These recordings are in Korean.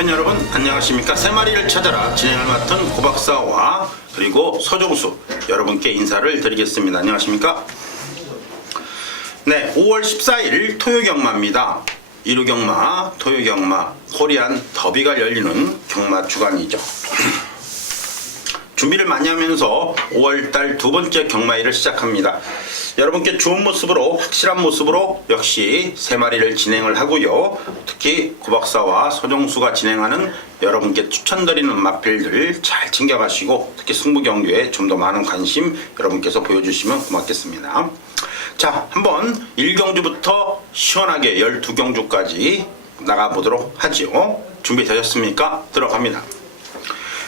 팬 여러분 안녕하십니까. 세 마리를 찾아라 진행을 맡은 고박사와 그리고 서종수 여러분께 인사를 드리겠습니다. 안녕하십니까. 네, 5월 14일 토요경마입니다. 일요경마, 토요경마, 코리안 더비가 열리는 경마 주간이죠. 준비를 많이 하면서 5월달 두 번째 경마일을 시작합니다. 여러분께 좋은 모습으로, 확실한 모습으로 역시 세 마리를 진행을 하고요. 특히 고박사와 서종수가 진행하는 여러분께 추천드리는 마필들 잘 챙겨가시고 특히 승부경주에 좀 더 많은 관심 여러분께서 보여주시면 고맙겠습니다. 자, 한번 1경주부터 시원하게 12경주까지 나가보도록 하지요. 준비되셨습니까? 들어갑니다.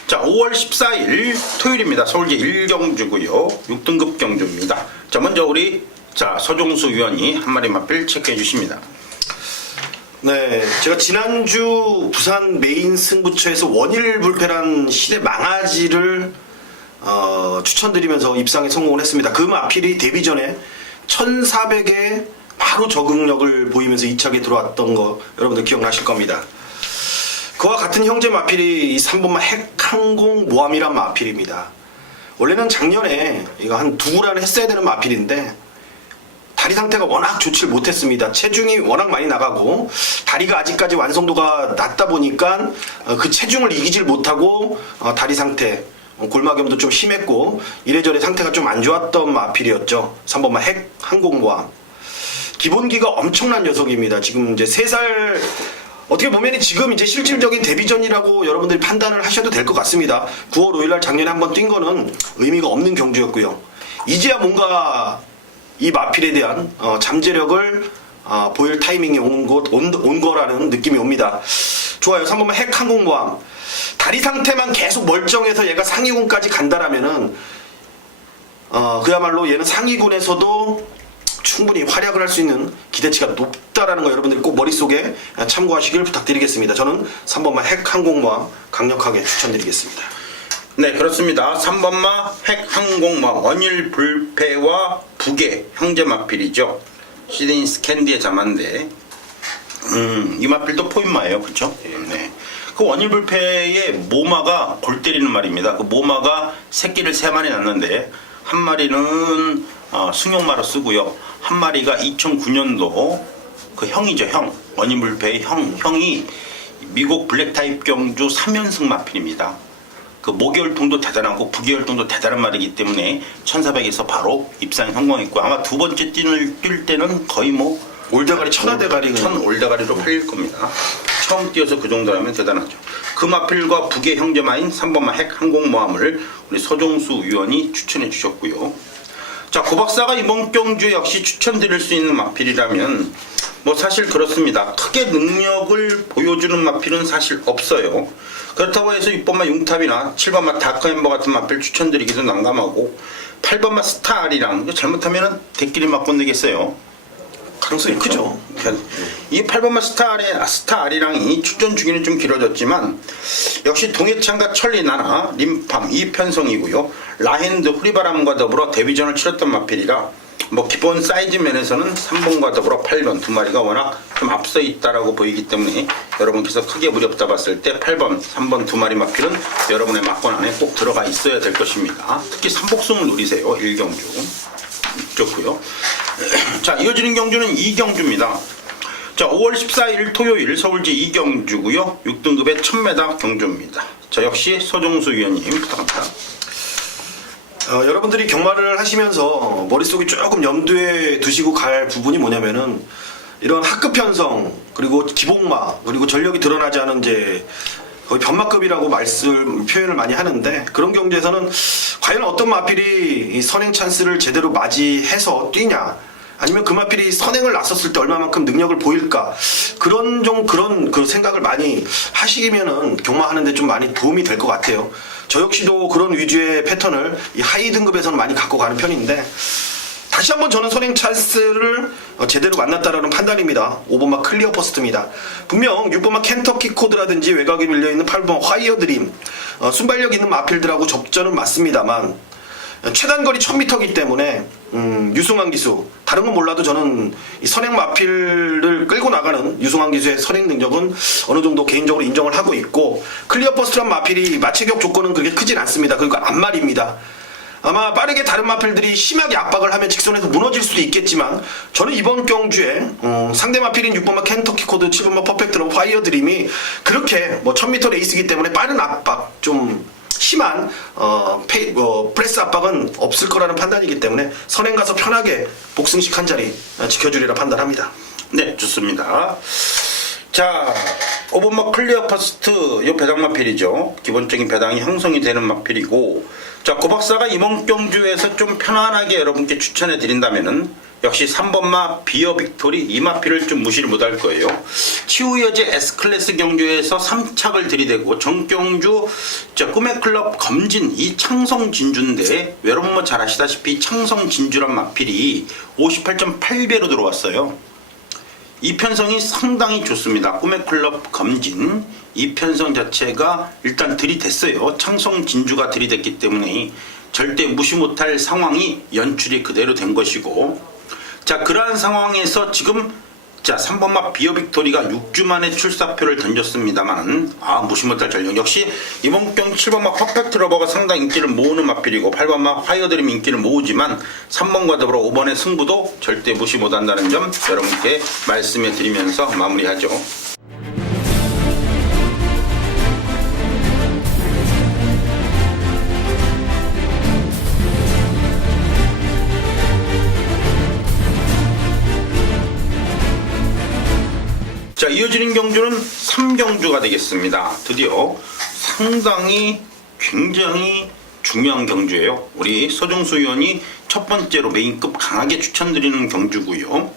자, 5월 14일 토요일입니다. 서울제 1경주고요. 6등급 경주입니다. 자, 먼저 우리 서종수 위원이 한 마리 마필 체크해 주십니다. 네, 제가 지난주 부산 메인 승부처에서 원일 불패란 시대 망아지를 추천드리면서 입상에 성공을 했습니다. 그 마필이 데뷔 전에 1400에 바로 적응력을 보이면서 2차게 들어왔던 거 여러분들 기억나실 겁니다. 그와 같은 형제 마필이 이 3번마 핵항공 모함이란 마필입니다. 원래는 작년에 이거 한 두구란을 했어야 되는 마필인데 다리 상태가 워낙 좋지를 못했습니다. 체중이 워낙 많이 나가고 다리가 아직까지 완성도가 낮다 보니까 그 체중을 이기질 못하고 다리 상태, 골마겸도 좀 심했고 이래저래 상태가 좀 안 좋았던 마필이었죠. 3번마 핵항공 모함. 기본기가 엄청난 녀석입니다. 지금 이제 3살, 어떻게 보면 지금 이제 실질적인 데뷔전이라고 여러분들이 판단을 하셔도 될 것 같습니다. 9월 5일날 작년에 한번 뛴 거는 의미가 없는 경주였고요. 이제야 뭔가 이 마필에 대한 잠재력을 보일 타이밍이 온 거라는 느낌이 옵니다. 좋아요. 3번만 핵항공모함. 다리 상태만 계속 멀쩡해서 얘가 상위군까지 간다라면은 그야말로 얘는 상위군에서도 충분히 활약을 할 수 있는 기대치가 높다라는 거 여러분들이 꼭 머릿속에 참고하시길 부탁드리겠습니다. 저는 3번마 핵항공모함 강력하게 추천드리겠습니다. 네, 그렇습니다. 3번마 핵항공모함 원일 불패와 북의 형제 마필이죠. 시드니 스캔디의 자만데 이 마필도 포인마예요. 그렇죠? 네. 그 원일 불패의 모마가 골 때리는 말입니다. 그 모마가 새끼를 3마리 낳는데 한 마리는 승용마로 쓰고요. 한 마리가 2009년도 그 형이죠. 형. 원인불패의 형이 미국 블랙타입 경주 3연승 마필입니다. 그 모기혈통도 대단하고 부기혈통도 대단한 말이기 때문에 1400에서 바로 입상에 성공했고 아마 두 번째 뛸 때는 거의 뭐 올대가리 천하대가리 올대가리로 팔릴 겁니다. 처음 뛰어서 그 정도라면 대단하죠. 그 마필과 북의 형제마인 3번마 핵항공모함을 우리 서종수 위원이 추천해 주셨고요. 자, 고박사가 이번 경주 역시 추천드릴 수 있는 마필이라면 뭐 사실 그렇습니다. 크게 능력을 보여주는 마필은 사실 없어요. 그렇다고 해서 6번마 융탑이나 7번마 다크햄버 같은 마필 추천드리기도 난감하고 8번마 스타아리랑 잘못하면 대끼리 맞건네겠어요. 가능성이 크죠. 이 8번마 스타아리랑이 출전 주기는 좀 길어졌지만 역시 동해창과 천리나나 림팜 이편성이고요. 라핸드 후리바람과 더불어 데뷔전을 치렀던 마필이라 뭐 기본 사이즈 면에서는 3번과 더불어 8번 두 마리가 워낙 좀 앞서 있다라고 보이기 때문에 여러분께서 크게 무렵다 봤을 때 8번, 3번 두 마리 마필은 여러분의 막권 안에 꼭 들어가 있어야 될 것입니다. 특히 삼복승을 노리세요. 1경주. 좋고요. 자, 이어지는 경주는 2경주입니다. 자, 5월 14일 토요일 서울제 2경주고요. 6등급의 1000m 경주입니다. 자, 역시 서종수 위원님 부탁합니다. 여러분들이 경마를 하시면서 머릿속에 조금 염두에 두시고 갈 부분이 뭐냐면은 이런 하급 편성 그리고 기복마 그리고 전력이 드러나지 않은 이제 거의 변마급이라고 표현을 많이 하는데 그런 경주에서는 과연 어떤 마필이 이 선행 찬스를 제대로 맞이해서 뛰냐 아니면 그 마필이 선행을 나섰을 때 얼마만큼 능력을 보일까 그런 그 생각을 많이 하시면은 경마하는데 좀 많이 도움이 될 것 같아요. 저 역시도 그런 위주의 패턴을 이 하위 등급에서는 많이 갖고 가는 편인데 다시 한번 저는 선행 찬스를 제대로 만났다라는 판단입니다. 5번마 클리어 퍼스트입니다. 분명 6번마 켄터키 코드라든지 외곽에 밀려있는 8번 화이어 드림 순발력 있는 마필들하고 접전은 맞습니다만 최단거리 1000m이기 때문에 유승환 기수, 다른 건 몰라도 저는 이 선행 마필을 끌고 나가는 유승환 기수의 선행 능력은 어느 정도 개인적으로 인정을 하고 있고, 클리어 퍼스트란 마필이 마체격 조건은 그렇게 크진 않습니다. 그러니까 앞말입니다. 아마 빠르게 다른 마필들이 심하게 압박을 하면 직선에서 무너질 수도 있겠지만, 저는 이번 경주에 상대 마필인 6번마 켄터키 코드, 7번마 퍼펙트로 파이어 드림이 그렇게 뭐 1000m 레이스이기 때문에 빠른 압박, 좀 심한 프레스 압박은 없을 거라는 판단이기 때문에 선행 가서 편하게 복승식 한 자리 지켜주리라 판단합니다. 네, 좋습니다. 자, 5번마 클리어 퍼스트, 요 배당 마필이죠. 기본적인 배당이 형성이 되는 마필이고, 자, 고박사가 이번 경주에서 좀 편안하게 여러분께 추천해 드린다면은 역시 3번마 비어 빅토리, 이 마필을 좀 무시를 못할 거예요. 치우여제 S클래스 경주에서 3착을 들이대고 정경주 꿈의 클럽 검진, 이 창성 진주인데, 여러분 뭐 잘 아시다시피 창성 진주란 마필이 58.8배로 들어왔어요. 이 편성이 상당히 좋습니다. 꿈의 클럽 검진, 이 편성 자체가 일단 들이댔어요. 창성 진주가 들이댔기 때문에 절대 무시 못할 상황이 연출이 그대로 된 것이고, 자, 그러한 상황에서 지금 3번마 비어 빅토리가 6주 만에 출사표를 던졌습니다만, 무시 못할 전력. 역시 이번 경기 7번마 퍼펙트 러버가 상당히 인기를 모으는 마필이고, 8번마 화이어드림 인기를 모으지만 3번과 더불어 5번의 승부도 절대 무시 못한다는 점 여러분께 말씀해 드리면서 마무리하죠. 자, 이어지는 경주는 3경주가 되겠습니다. 드디어 상당히 굉장히 중요한 경주예요. 우리 서종수 의원이 첫 번째로 메인급 강하게 추천드리는 경주고요.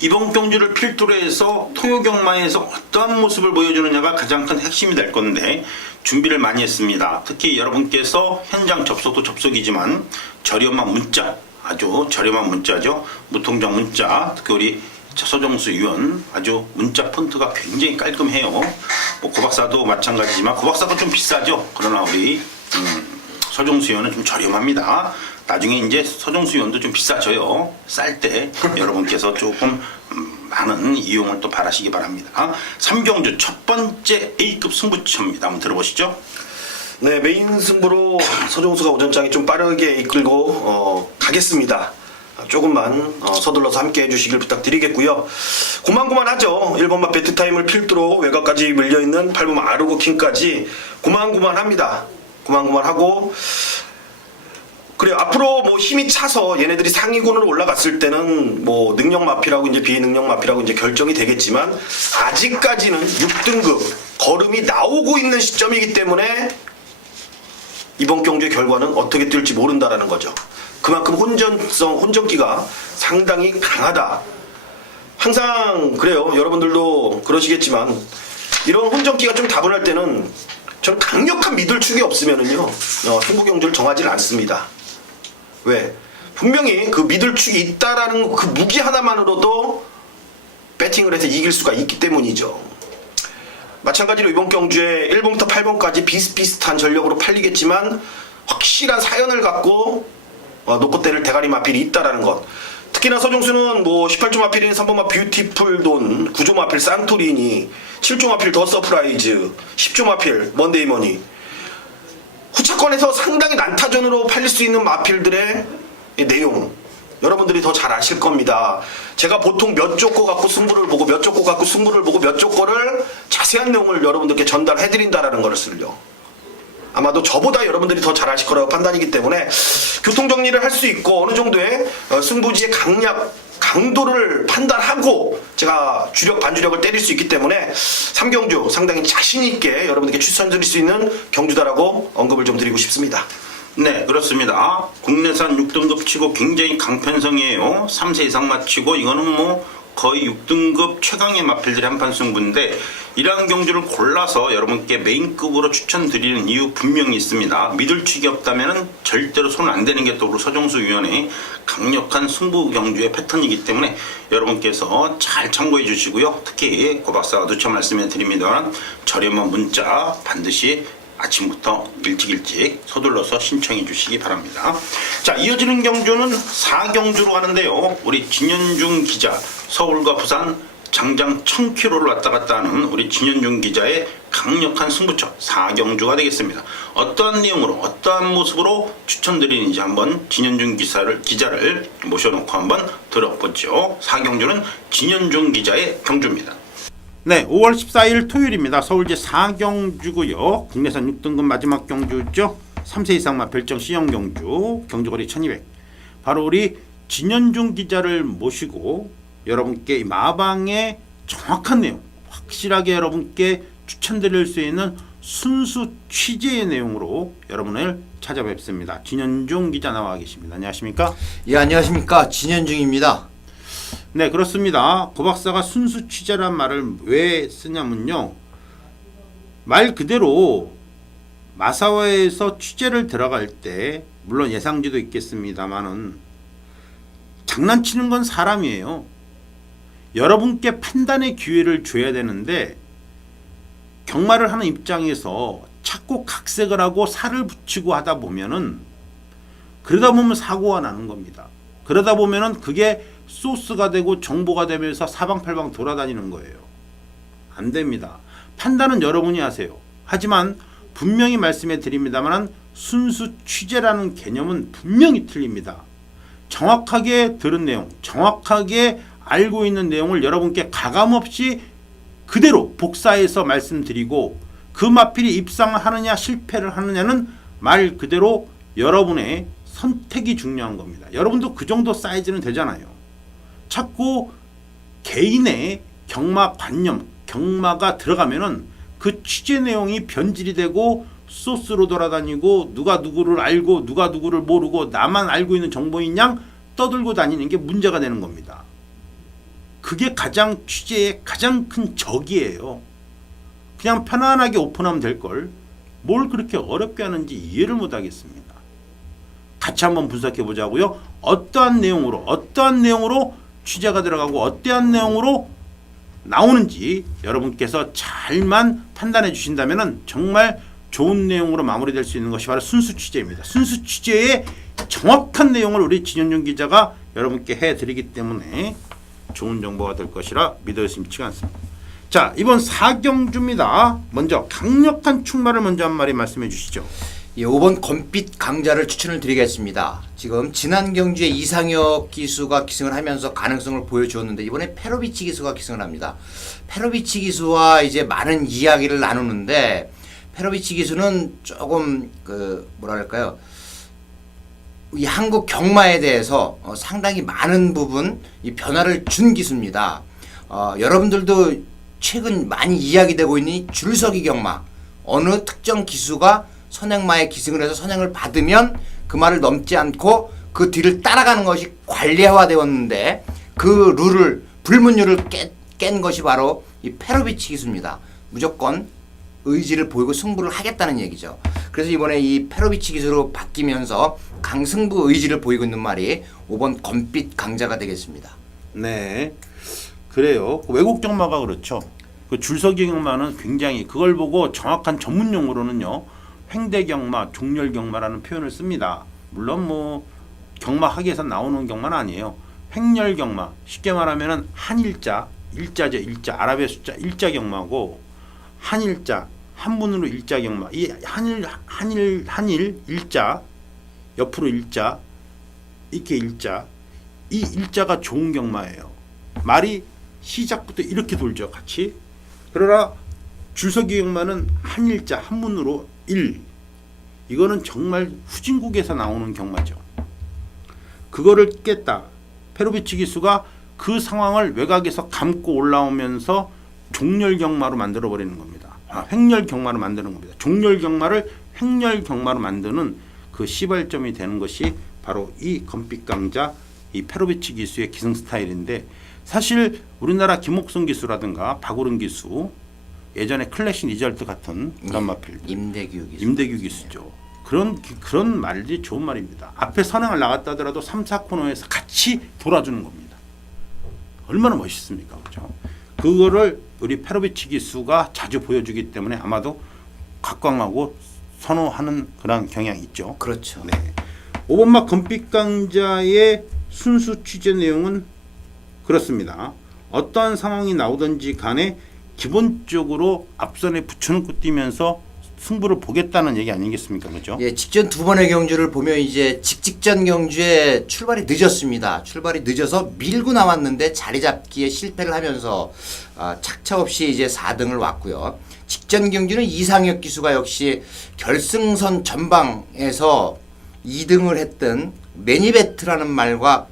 이번 경주를 필두로 해서 토요경마에서 어떠한 모습을 보여주느냐가 가장 큰 핵심이 될 건데, 준비를 많이 했습니다. 특히 여러분께서 현장 접속도 접속이지만 저렴한 문자, 아주 저렴한 문자죠. 무통장 문자, 특히 우리 서종수 의원 아주 문자 폰트가 굉장히 깔끔해요. 뭐 고박사도 마찬가지지만 고박사가 좀 비싸죠. 그러나 우리 서종수 의원은 좀 저렴합니다. 나중에 이제 서종수 의원도 좀 비싸져요. 쌀 때 여러분께서 조금 많은 이용을 또 바라시기 바랍니다. 3경주 첫 번째 A급 승부처입니다. 한번 들어보시죠. 네, 메인 승부로 서종수가 오전장에 좀 빠르게 이끌고 가겠습니다. 조금만 서둘러서 함께 해주시길 부탁드리겠고요. 고만고만하죠. 1번마 배트타임을 필두로 외곽까지 밀려있는 8번마 아르고킹까지 고만고만합니다. 고만고만하고, 그래요. 앞으로 뭐 힘이 차서 얘네들이 상위군으로 올라갔을 때는 뭐 능력 마피라고 이제 비능력 마피라고 이제 결정이 되겠지만, 아직까지는 6등급 걸음이 나오고 있는 시점이기 때문에 이번 경주의 결과는 어떻게 뛸지 모른다라는 거죠. 그만큼 혼전기가 상당히 강하다. 항상 그래요. 여러분들도 그러시겠지만, 이런 혼전기가 좀 다분할 때는 저는 강력한 미들축이 없으면은요, 승부경주를 정하지는 않습니다. 왜? 분명히 그 미들축이 있다라는 그 무기 하나만으로도 배팅을 해서 이길 수가 있기 때문이죠. 마찬가지로 이번 경주에 1번부터 8번까지 비슷비슷한 전력으로 팔리겠지만, 확실한 사연을 갖고 놓고 때릴 대가리 마필이 있다라는 것. 특히나 서종수는 뭐 18조 마필인 3번 마 뷰티풀 돈, 9조 마필 산토리니, 7조 마필 더 서프라이즈, 10조 마필 먼데이머니, 후차권에서 상당히 난타전으로 팔릴 수 있는 마필들의 내용, 여러분들이 더 잘 아실 겁니다. 제가 보통 몇 조 거 갖고 승부를 보고 몇 조 거 갖고 승부를 보고 몇 조 거를 자세한 내용을 여러분들께 전달해드린다라는 것을요. 아마도 저보다 여러분들이 더 잘 아실 거라고 판단이기 때문에 교통정리를 할 수 있고, 어느 정도의 승부지의 강도를 판단하고 제가 주력 반주력을 때릴 수 있기 때문에 3경주 상당히 자신있게 여러분들께 추천드릴 수 있는 경주다라고 언급을 좀 드리고 싶습니다. 네, 그렇습니다. 국내산 6등급 치고 굉장히 강편성이에요. 3세 이상 맞히고, 이거는 뭐 거의 6등급 최강의 마필들이 한판 승부인데, 이러한 경주를 골라서 여러분께 메인급으로 추천드리는 이유 분명히 있습니다. 미들축이 없다면 절대로 손 안 대는 게 또 우리 서종수 위원의 강력한 승부 경주의 패턴이기 때문에 여러분께서 잘 참고해 주시고요. 특히 고박사가 누차 말씀해 드립니다만, 저렴한 문자 반드시 아침부터 일찍 서둘러서 신청해 주시기 바랍니다. 자, 이어지는 경주는 4경주로 가는데요. 우리 진현중 기자, 서울과 부산 장장 1000km를 왔다 갔다 하는 우리 진현중 기자의 강력한 승부처 4경주가 되겠습니다. 어떠한 내용으로 어떠한 모습으로 추천드리는지 한번 진현중 기자를 모셔놓고 한번 들어보죠. 4경주는 진현중 기자의 경주입니다. 네, 5월 14일 토요일입니다. 서울제 4경주고요. 국내선 6등급 마지막 경주죠. 3세 이상마 별정 C형 경주, 경주거리 1200. 바로 우리 진현중 기자를 모시고 여러분께 이 마방의 정확한 내용, 확실하게 여러분께 추천드릴 수 있는 순수 취재의 내용으로 여러분을 찾아뵙습니다. 진현중 기자 나와 계십니다. 안녕하십니까? 예, 안녕하십니까. 진현중입니다. 네, 그렇습니다. 고 박사가 순수 취재란 말을 왜 쓰냐면요. 말 그대로 마사회에서 취재를 들어갈 때 물론 예상지도 있겠습니다만은 장난치는 건 사람이에요. 여러분께 판단의 기회를 줘야 되는데 경마를 하는 입장에서 자꾸 각색을 하고 살을 붙이고 하다 보면은 그러다 보면 사고가 나는 겁니다. 그러다 보면은 그게 소스가 되고 정보가 되면서 사방팔방 돌아다니는 거예요. 안 됩니다. 판단은 여러분이 하세요. 하지만 분명히 말씀해 드립니다만 순수 취재라는 개념은 분명히 틀립니다. 정확하게 들은 내용, 정확하게 알고 있는 내용을 여러분께 가감없이 그대로 복사해서 말씀드리고 그 마필이 입상하느냐 실패를 하느냐는 말 그대로 여러분의 선택이 중요한 겁니다. 여러분도 그 정도 사이즈는 되잖아요. 자꾸 개인의 경마 관념, 경마가 들어가면은 그 취재 내용이 변질이 되고 소스로 돌아다니고 누가 누구를 알고 누가 누구를 모르고 나만 알고 있는 정보인 양 떠들고 다니는 게 문제가 되는 겁니다. 그게 가장 취재의 가장 큰 적이에요. 그냥 편안하게 오픈하면 될 걸 뭘 그렇게 어렵게 하는지 이해를 못 하겠습니다. 같이 한번 분석해 보자고요. 어떠한 내용으로 취재가 들어가고 어떠한 내용으로 나오는지 여러분께서 잘만 판단해 주신다면 정말 좋은 내용으로 마무리될 수 있는 것이 바로 순수 취재입니다. 순수 취재의 정확한 내용을 우리 진현중 기자가 여러분께 해드리기 때문에 좋은 정보가 될 것이라 믿어 의심치가 않습니다. 자, 이번 4경주입니다. 먼저 강력한 충마를 먼저 한 마디 말씀해 주시죠. 예, 5번 검빛 강자를 추천을 드리겠습니다. 지금 지난 경주에 이상혁 기수가 기승을 하면서 가능성을 보여주었는데 이번에 페로비치 기수가 기승을 합니다. 페로비치 기수와 이제 많은 이야기를 나누는데 페로비치 기수는 조금 뭐랄까요? 이 한국 경마에 대해서 상당히 많은 부분 이 변화를 준 기수입니다. 여러분들도 최근 많이 이야기되고 있는 이 줄서기 경마, 어느 특정 기수가 선행마에 기승을 해서 선행을 받으면 그 말을 넘지 않고 그 뒤를 따라가는 것이 관례화되었는데 그 룰을 불문율을 깬 것이 바로 이 페로비치 기수입니다. 무조건 의지를 보이고 승부를 하겠다는 얘기죠. 그래서 이번에 이 페로비치 기수로 바뀌면서 강승부 의지를 보이고 있는 말이 5번 검빛 강자가 되겠습니다. 네, 그래요. 외국 경마가 그렇죠. 그 줄서기 경마는 굉장히 그걸 보고 정확한 전문 용어로는요. 횡대경마, 종렬경마라는 표현을 씁니다. 물론 뭐 경마학에서 나오는 경마는 아니에요. 횡렬경마, 쉽게 말하면은 한일자, 일자죠. 일자, 아랍의 숫자 일자 경마고 한일자, 한문으로 일자 경마. 이 한일 일자, 옆으로 일자, 이렇게 일자. 이 일자가 좋은 경마예요. 말이 시작부터 이렇게 돌죠, 같이. 그러나 줄서기 경마는 한일자, 한문으로 일. 이거는 정말 후진국에서 나오는 경마죠. 그거를 깼다. 페로비치 기수가 그 상황을 외곽에서 감고 올라오면서 종렬 경마로 만들어 버리는 겁니다. 횡렬 경마로 만드는 겁니다. 종렬 경마를 횡렬 경마로 만드는 그 시발점이 되는 것이 바로 이 검빛 강자 이 페로비치 기수의 기승 스타일인데 사실 우리나라 김옥성 기수라든가 박우른 기수 예전에 클래식 리절트 같은 그런 마필 임대규 기수죠. 그런 말이 좋은 말입니다. 앞에 선행을 나갔다 하더라도 3, 4코너에서 같이 돌아주는 겁니다. 얼마나 멋있습니까? 그죠? 그거를 우리 페로비치 기수가 자주 보여주기 때문에 아마도 각광하고 선호하는 그런 경향이 있죠. 그렇죠. 네. 5번막 금빛 강자의 순수 취재 내용은 그렇습니다. 어떠한 상황이 나오든지 간에 기본적으로 앞선에 붙여놓고 뛰면서 승부를 보겠다는 얘기 아니겠습니까? 그렇죠? 예, 직전 두 번의 경주를 보면 이제 직전 경주에 출발이 늦었습니다. 출발이 늦어서 밀고 나왔는데 자리 잡기에 실패를 하면서 착차 없이 이제 4등을 왔고요. 직전 경주는 이상혁 기수가 역시 결승선 전방에서 2등을 했던 매니베트라는 말과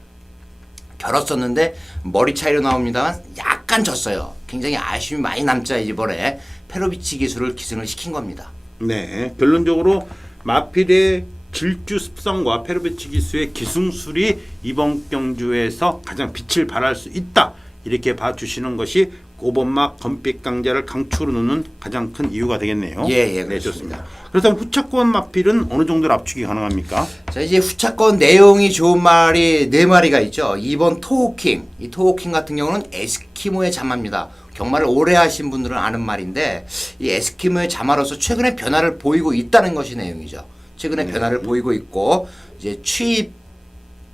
결었었는데 머리 차이로 나옵니다만 약간 졌어요. 굉장히 아쉬움이 많이 남자 이번에 페로비치 기수를 기승을 시킨 겁니다. 네, 결론적으로 마필의 질주 습성과 페로비치 기수의 기승술이 이번 경주에서 가장 빛을 발할 수 있다. 이렇게 봐주시는 것이 5번막 검빛 강자를 강추로 놓는 가장 큰 이유가 되겠네요. 예, 네, 좋습니다. 그렇다면 후차권 마필은 어느 정도로 압축이 가능합니까? 자, 이제 후차권 내용이 좋은 말이 4마리가 있죠. 2번 토호킹. 이 토호킹 같은 경우는 에스키모의 자마입니다. 경마를 오래 하신 분들은 아는 말인데 이 에스키모의 자마로서 최근에 변화를 보이고 있다는 것이 내용이죠. 최근에 변화를 보이고 있고 이제 취입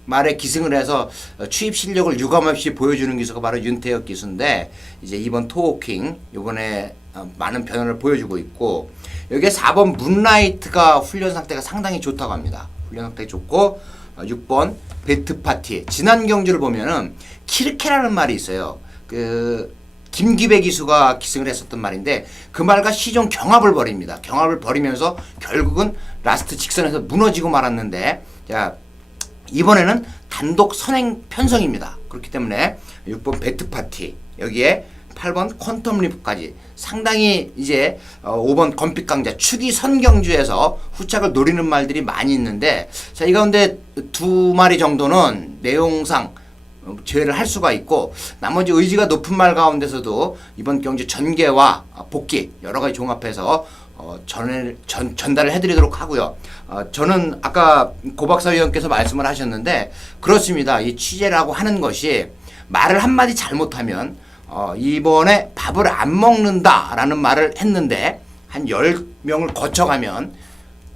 말에 기승을 해서 취입 실력을 유감없이 보여주는 기수가 바로 윤태혁 기수인데 이제 이번 토호킹 이번에 많은 변화를 보여주고 있고 여기에 4번 문라이트가 훈련 상태가 상당히 좋다고 합니다. 훈련 상태 좋고 6번 배트파티 지난 경주를 보면은 키르케라는 말이 있어요. 그 김기배 기수가 기승을 했었던 말인데 그 말과 시종 경합을 벌입니다. 경합을 벌이면서 결국은 라스트 직선에서 무너지고 말았는데 자 이번에는 단독 선행 편성입니다. 그렇기 때문에 6번 배트파티 여기에 8번 퀀텀 리프까지 상당히 이제 5번 검빛 강자 축이 선경주에서 후착을 노리는 말들이 많이 있는데 자, 이 가운데 2마리 정도는 내용상 제외를 할 수가 있고 나머지 의지가 높은 말 가운데서도 이번 경주 전개와 복귀 여러 가지 종합해서 전달을 해드리도록 하고요. 저는 아까 고박사 위원께서 말씀을 하셨는데 그렇습니다. 이 취재라고 하는 것이 말을 한마디 잘못하면 이번에 밥을 안 먹는다라는 말을 했는데 한 10명을 거쳐가면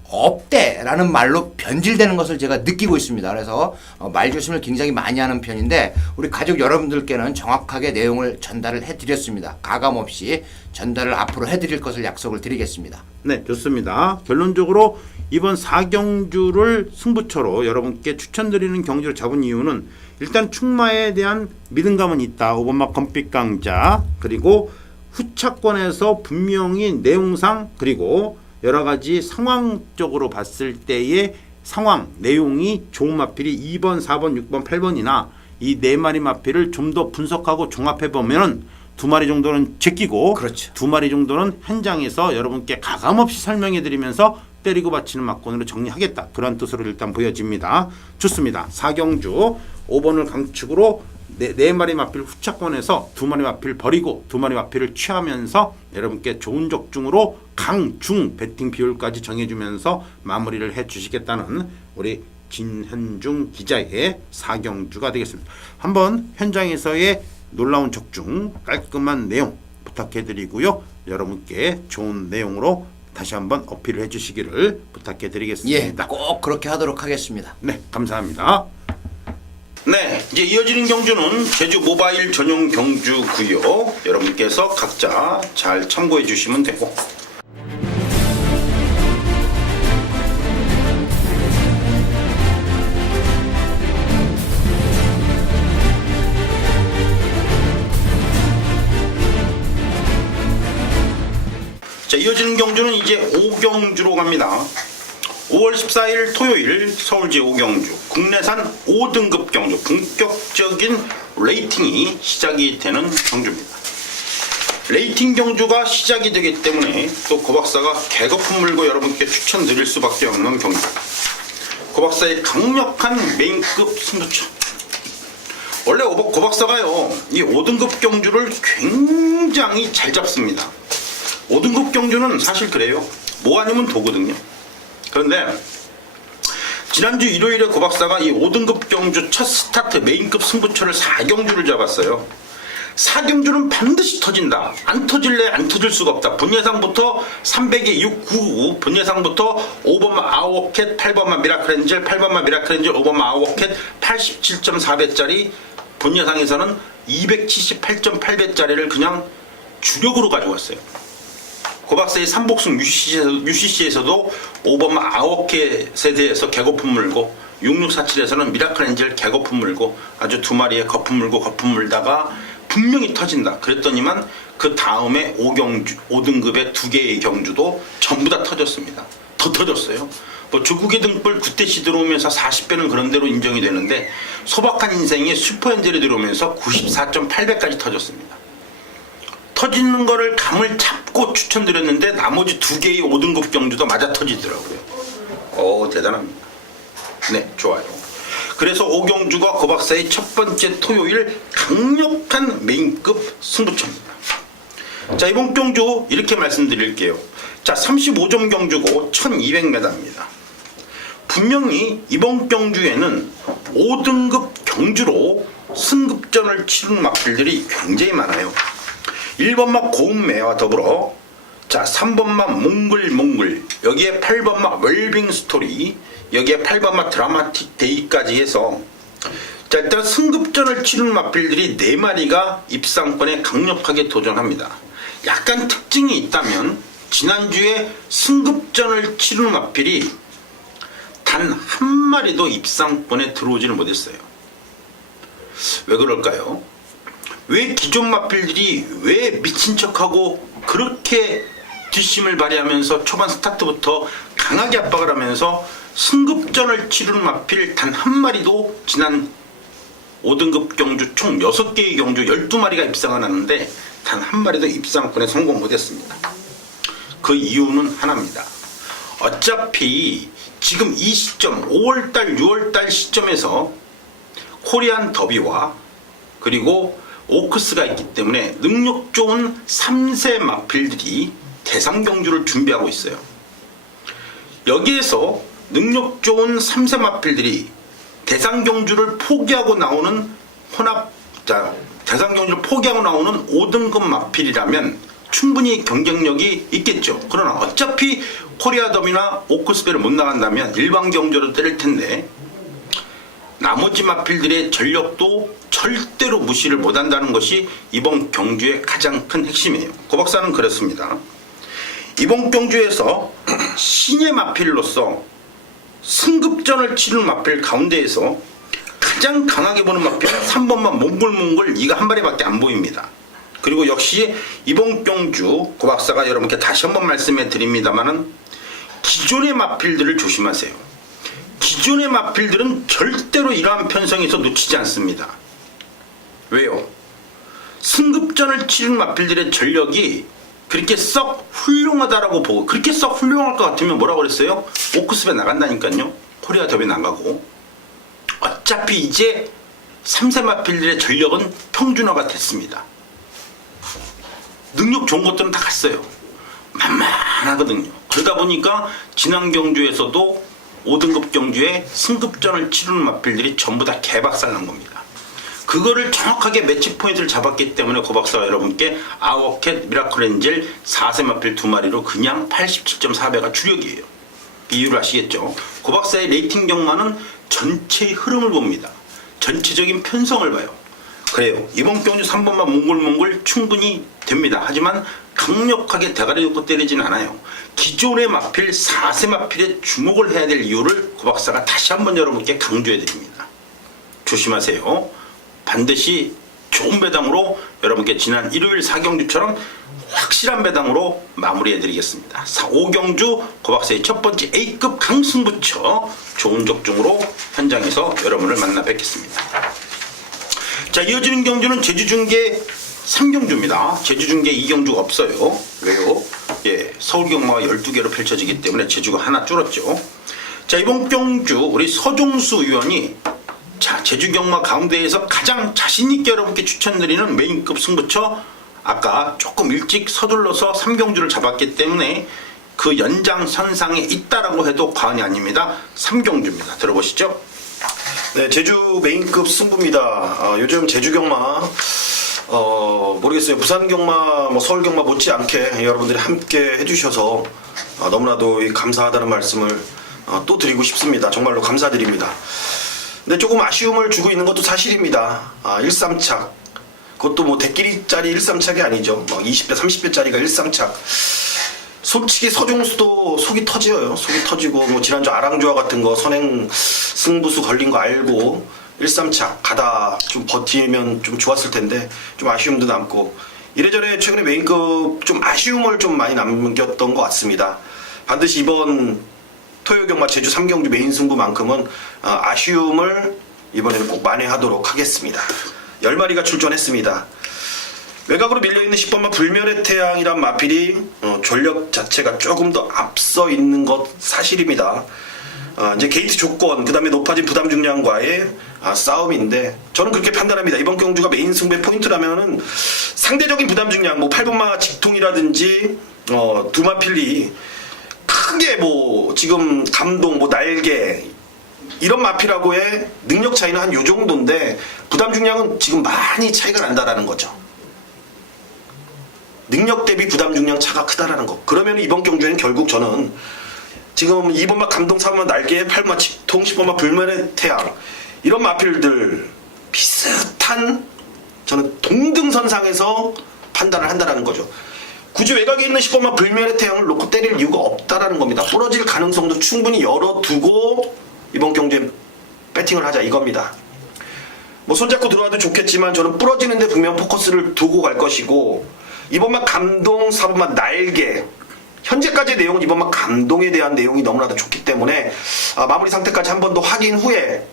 없대라는 말로 변질되는 것을 제가 느끼고 있습니다. 그래서 말조심을 굉장히 많이 하는 편인데 우리 가족 여러분들께는 정확하게 내용을 전달을 해드렸습니다. 가감없이 전달을 앞으로 해드릴 것을 약속을 드리겠습니다. 네, 좋습니다. 결론적으로 이번 4경주를 승부처로 여러분께 추천드리는 경주를 잡은 이유는 일단 충마에 대한 믿음감은 있다. 5번막 검빛 강자 그리고 후차권에서 분명히 내용상 그리고 여러 가지 상황적으로 봤을 때의 상황 내용이 좋은 마필이 2번, 4번, 6번, 8번이나 이 4마리 마필을 좀 더 분석하고 종합해 보면은 2마리 정도는 제끼고 그렇죠. 2마리 정도는 현장에서 여러분께 가감없이 설명해 드리면서 때리고 받치는 막권으로 정리하겠다. 그런 뜻으로 일단 보여집니다. 좋습니다. 4경주 5번을 강축으로 4마리 마필 후차권에서 2마리 마필 버리고 2마리 마필을 취하면서 여러분께 좋은 적중으로 강중 배팅 비율까지 정해주면서 마무리를 해주시겠다는 우리 진현중 기자의 4경주가 되겠습니다. 한번 현장에서의 놀라운 적중 깔끔한 내용 부탁해드리고요. 여러분께 좋은 내용으로 다시 한번 어필을 해주시기를 부탁해드리겠습니다. 예, 꼭 그렇게 하도록 하겠습니다. 네, 감사합니다. 네, 이제 이어지는 경주는 제주 모바일 전용 경주고요. 여러분께서 각자 잘 참고해 주시면 되고 자, 이어지는 경주는 이제 5경주로 갑니다. 5월 14일 토요일 서울제 5경주 국내산 5등급 경주 본격적인 레이팅이 시작이 되는 경주입니다. 레이팅 경주가 시작이 되기 때문에 또 고박사가 개거품 물고 여러분께 추천드릴 수밖에 없는 경주. 고박사의 강력한 메인급 승부처. 원래 고박사가요 이 5등급 경주를 굉장히 잘 잡습니다. 5등급 경주는 사실 그래요. 뭐 아니면 도거든요. 그런데 지난주 일요일에 고박사가 이 5등급 경주 첫 스타트 메인급 승부처를 4경주를 잡았어요. 4경주는 반드시 터진다. 안 터질래 안 터질 수가 없다. 분예상부터 300에 699, 분예상부터 5번마 아워캣, 8번마 미라클엔젤, 8번마 미라클엔젤, 5번마 아워캣 87.4배짜리, 분예상에서는 278.8배짜리를 그냥 주력으로 가져왔어요. 고박사의 삼복승 UCC에서도 5번마 아워캣에 대해서 개거품 물고, 6647에서는 미라클엔젤 개거품 물고, 아주 두 마리의 거품 물고 거품 물다가 분명히 터진다. 그랬더니만 그 다음에 5등급의 두 개의 경주도 전부 다 터졌습니다. 더 터졌어요. 뭐 중국의 등불 구태시 들어오면서 40배는 그런 대로 인정이 되는데, 소박한 인생이 슈퍼엔젤이 들어오면서 94.8배까지 터졌습니다. 터지는 거를 감을 잡고 추천드렸는데 나머지 두 개의 5등급 경주도 맞아 터지더라고요. 대단합니다. 네, 좋아요. 그래서 오경주가 고박사의 첫 번째 토요일 강력한 메인급 승부처입니다. 자, 이번 경주 이렇게 말씀드릴게요. 자, 35점 경주고 1200m입니다. 분명히 이번 경주에는 5등급 경주로 승급전을 치른 마필들이 굉장히 많아요. 1번마 고운매와 더불어, 자, 3번마 몽글몽글, 여기에 8번마 웰빙 스토리, 여기에 8번마 드라마틱 데이까지 해서, 자, 일단 승급전을 치른 마필들이 4마리가 입상권에 강력하게 도전합니다. 약간 특징이 있다면 지난주에 승급전을 치른 마필이 단 한 마리도 입상권에 들어오지를 못했어요. 왜 그럴까요? 왜 기존 마필들이 왜 미친 척하고 그렇게 뒷심을 발휘하면서 초반 스타트부터 강하게 압박을 하면서 승급전을 치르는 마필 단 한 마리도 지난 5등급 경주 총 6개의 경주 12마리가 입상을 하는데 단 한 마리도 입상권에 성공 못했습니다. 그 이유는 하나입니다. 어차피 지금 이 시점 5월달 6월달 시점에서 코리안 더비와 그리고 오크스가 있기 때문에 능력 좋은 3세 마필들이 대상 경주를 준비하고 있어요. 여기에서 능력 좋은 3세 마필들이 대상 경주를 포기하고 나오는 대상 경주를 포기하고 나오는 5등급 마필이라면 충분히 경쟁력이 있겠죠. 그러나 어차피 코리아 더비나 오크스배를 못 나간다면 일반 경주로 때릴 텐데, 나머지 마필들의 전력도 절대로 무시를 못한다는 것이 이번 경주의 가장 큰 핵심이에요. 고박사는 그렇습니다. 이번 경주에서 신예 마필로서 승급전을 치른 마필 가운데에서 가장 강하게 보는 마필 3번만 몽골몽골, 이가 한 마리밖에 안 보입니다. 그리고 역시 이번 경주 고박사가 여러분께 다시 한번 말씀해 드립니다만은 기존의 마필들을 조심하세요. 기존의 마필들은 절대로 이러한 편성에서 놓치지 않습니다. 왜요? 승급전을 치른 마필들의 전력이 그렇게 썩 훌륭하다라고 보고, 그렇게 썩 훌륭할 것 같으면 뭐라고 그랬어요? 오크스배 나간다니까요. 코리아 더비 나가고. 어차피 이제 3세 마필들의 전력은 평준화가 됐습니다. 능력 좋은 것들은 다 갔어요. 만만하거든요. 그러다 보니까 지난 경주에서도 5등급 경주에 승급전을 치르는 마필들이 전부 다 개박살난 겁니다. 그거를 정확하게 매치 포인트를 잡았기 때문에 고박사가 여러분께 아워캣, 미라클엔젤 4세 마필 2마리로 그냥 87.4배가 주력이에요. 이유를 아시겠죠? 고박사의 레이팅 경마는 전체의 흐름을 봅니다. 전체적인 편성을 봐요. 그래요. 이번 경주 3번만 몽골몽골 충분히 됩니다. 하지만 강력하게 대가리 놓고 때리진 않아요. 기존의 마필 4세 마필에 주목을 해야 될 이유를 고박사가 다시 한번 여러분께 강조해 드립니다. 조심하세요. 반드시 좋은 배당으로 여러분께 지난 일요일 4경주처럼 확실한 배당으로 마무리해 드리겠습니다. 5경주 고박사의 첫 번째 A급 강승부처 좋은 적중으로 현장에서 여러분을 만나 뵙겠습니다. 자, 이어지는 경주는 제주중계 3경주입니다. 제주중계 2경주가 없어요. 왜요? 서울경마가 12개로 펼쳐지기 때문에 제주가 하나 줄었죠. 자, 이번 경주 우리 서종수 의원이 제주경마 가운데에서 가장 자신있게 여러분께 추천드리는 메인급 승부처, 아까 조금 일찍 서둘러서 3경주를 잡았기 때문에 그 연장선상에 있다라고 해도 과언이 아닙니다. 3경주입니다. 들어보시죠. 네, 제주 메인급 승부입니다. 요즘 제주경마 모르겠어요. 부산 경마, 뭐 서울 경마 못지않게 여러분들이 함께 해주셔서 너무나도 감사하다는 말씀을 또 드리고 싶습니다. 정말로 감사드립니다. 근데 조금 아쉬움을 주고 있는 것도 사실입니다. 1-3착. 그것도 뭐 대끼리짜리 1-3착이 아니죠. 20배, 30배짜리가 1-3착. 솔직히 서종수도 속이 터져요. 속이 터지고, 뭐 지난주 아랑조화 같은 거 선행 승부수 걸린 거 알고 1-3착 가다 좀 버티면 좀 좋았을 텐데 좀 아쉬움도 남고, 이래저래 최근에 메인급 좀 아쉬움을 좀 많이 남겼던 것 같습니다. 반드시 이번 토요경마 제주 3경주 메인 승부만큼은 아쉬움을 이번에는 꼭 만회하도록 하겠습니다. 10마리가 출전했습니다. 외곽으로 밀려있는 10번마 불멸의 태양이란 마필이 전력 자체가 조금 더 앞서 있는 것 사실입니다. 이제 게이트 조건, 그 다음에 높아진 부담 중량과의 싸움인데, 저는 그렇게 판단합니다. 이번 경주가 메인 승부의 포인트라면은 상대적인 부담 중량, 뭐 8번마 직통이라든지 두 마필이 크게 뭐 지금 감동, 뭐 날개 이런 마필하고의 능력 차이는 한 요 정도인데 부담 중량은 지금 많이 차이가 난다라는 거죠. 능력 대비 부담 중량 차가 크다라는 거. 그러면 이번 경주에는 결국 저는 지금 2번마 감동, 4번마 날개, 8번마 직통, 10번마 불멸의 태양 이런 마필들 비슷한, 저는 동등선상에서 판단을 한다라는 거죠. 굳이 외곽에 있는 10번마 불멸의 태양을 놓고 때릴 이유가 없다라는 겁니다. 부러질 가능성도 충분히 열어두고 이번 경주에 배팅을 하자 이겁니다. 뭐 손잡고 들어와도 좋겠지만 저는 부러지는데 분명 포커스를 두고 갈 것이고, 이번만 감동, 4번만 날개, 현재까지의 내용은 이번만 감동에 대한 내용이 너무나도 좋기 때문에 마무리 상태까지 한 번 더 확인 후에,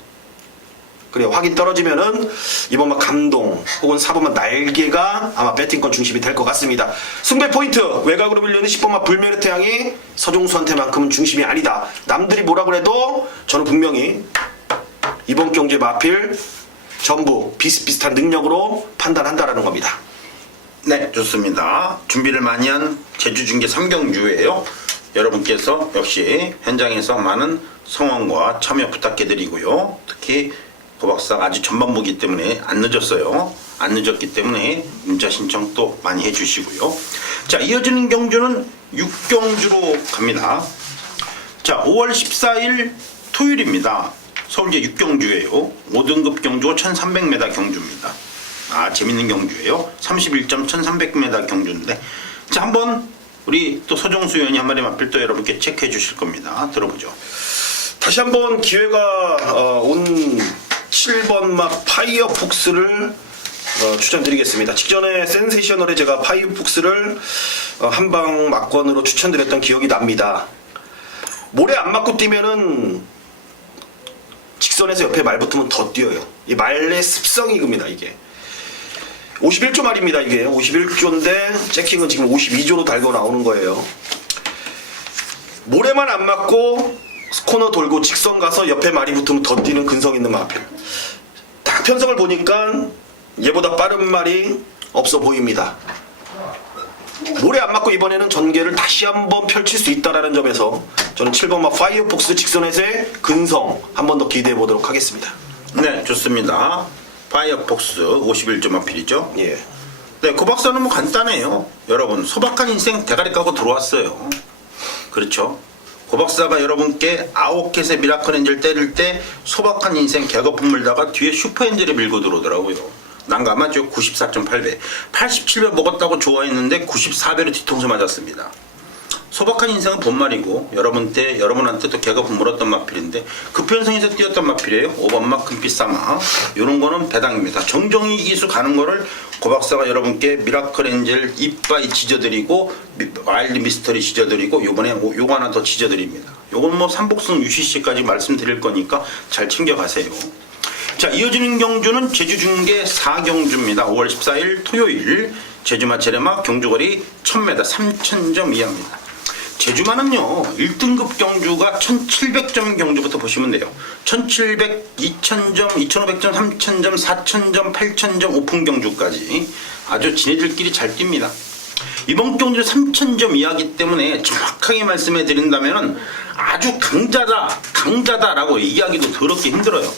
그래 확인 떨어지면은 이번만 감동 혹은 4번만 날개가 아마 배팅권 중심이 될 것 같습니다. 승배 포인트, 외곽으로 밀려있는 10번만 불멸의 태양이 서종수한테만큼은 중심이 아니다. 남들이 뭐라 그래도 저는 분명히 이번 경주의 마필 전부 비슷비슷한 능력으로 판단한다라는 겁니다. 네, 좋습니다. 준비를 많이 한 제주 중계 3경주예요. 여러분께서 역시 현장에서 많은 성원과 참여 부탁해드리고요. 특히 고박사가 아주 전반부기 때문에 안 늦었어요. 안 늦었기 때문에 문자 신청 또 많이 해주시고요. 자, 이어지는 경주는 6경주로 갑니다. 자, 5월 14일 토요일입니다. 서울제 6경주예요. 5등급 경주 1300m 경주입니다. 재밌는 경주예요. 31점 1300m 경주인데, 자, 한번 우리 또 서종수 의원이 한 마리 마필 또 여러분께 체크해 주실 겁니다. 들어보죠. 다시 한번 기회가 온 7번마 파이어폭스를 추천드리겠습니다. 직전에 센세이셔널에 제가 파이어폭스를 한방 막권으로 추천드렸던 기억이 납니다. 모래 안 맞고 뛰면은 직선에서 옆에 말 붙으면 더 뛰어요. 이 말의 습성이 큽니다. 이게 51조 말입니다. 이게 51조인데 재킹은 지금 52조로 달고 나오는 거예요. 모래만 안 맞고 코너 돌고 직선 가서 옆에 말이 붙으면 더 뛰는 근성 있는 마필. 딱 편성을 보니까 얘보다 빠른 말이 없어 보입니다. 모래 안 맞고 이번에는 전개를 다시 한번 펼칠 수 있다라는 점에서 저는 7번마 파이어폭스 직선에서의 근성 한 번 더 기대해 보도록 하겠습니다. 네, 좋습니다. 파이어폭스 51조 마필이죠. 예. 네, 고박사는 뭐 간단해요. 여러분, 소박한 인생 대가리 까고 들어왔어요. 그렇죠. 고박사가 여러분께 아웃캣의 미라클 엔젤 때릴 때 소박한 인생 개거품 물다가 뒤에 슈퍼 엔젤이 밀고 들어오더라고요. 난감하죠. 94.8배. 87배 먹었다고 좋아했는데 94배로 뒤통수 맞았습니다. 소박한 인생은 본말이고 여러분한테 또 개거품 물었던 마필인데 급편성에서 뛰었던 마필이에요. 5번마 금빛사마. 요런 거는 배당입니다. 정정이 기수 가는 거를 고박사가 여러분께 미라클 엔젤 이빠이 지져드리고 와일드 미스터리 지져드리고 요번에 요거 하나 더 지져드립니다. 요건 뭐 삼복승 UCC까지 말씀드릴 거니까 잘 챙겨가세요. 자, 이어지는 경주는 제주 중계 4경주입니다. 5월 14일 토요일 제주 마체레마 경주거리 1000m 3000점 이하입니다. 제주만은요 1등급 경주가 1700점인 경주부터 보시면 돼요. 1700, 2000점, 2500점, 3000점, 4000점, 8000점 오픈 경주까지 아주 지네들끼리 잘 뜁니다. 이번 경주는 3000점 이하기 때문에 정확하게 말씀해 드린다면 아주 강자다라고 얘기하기도 더럽게 힘들어요.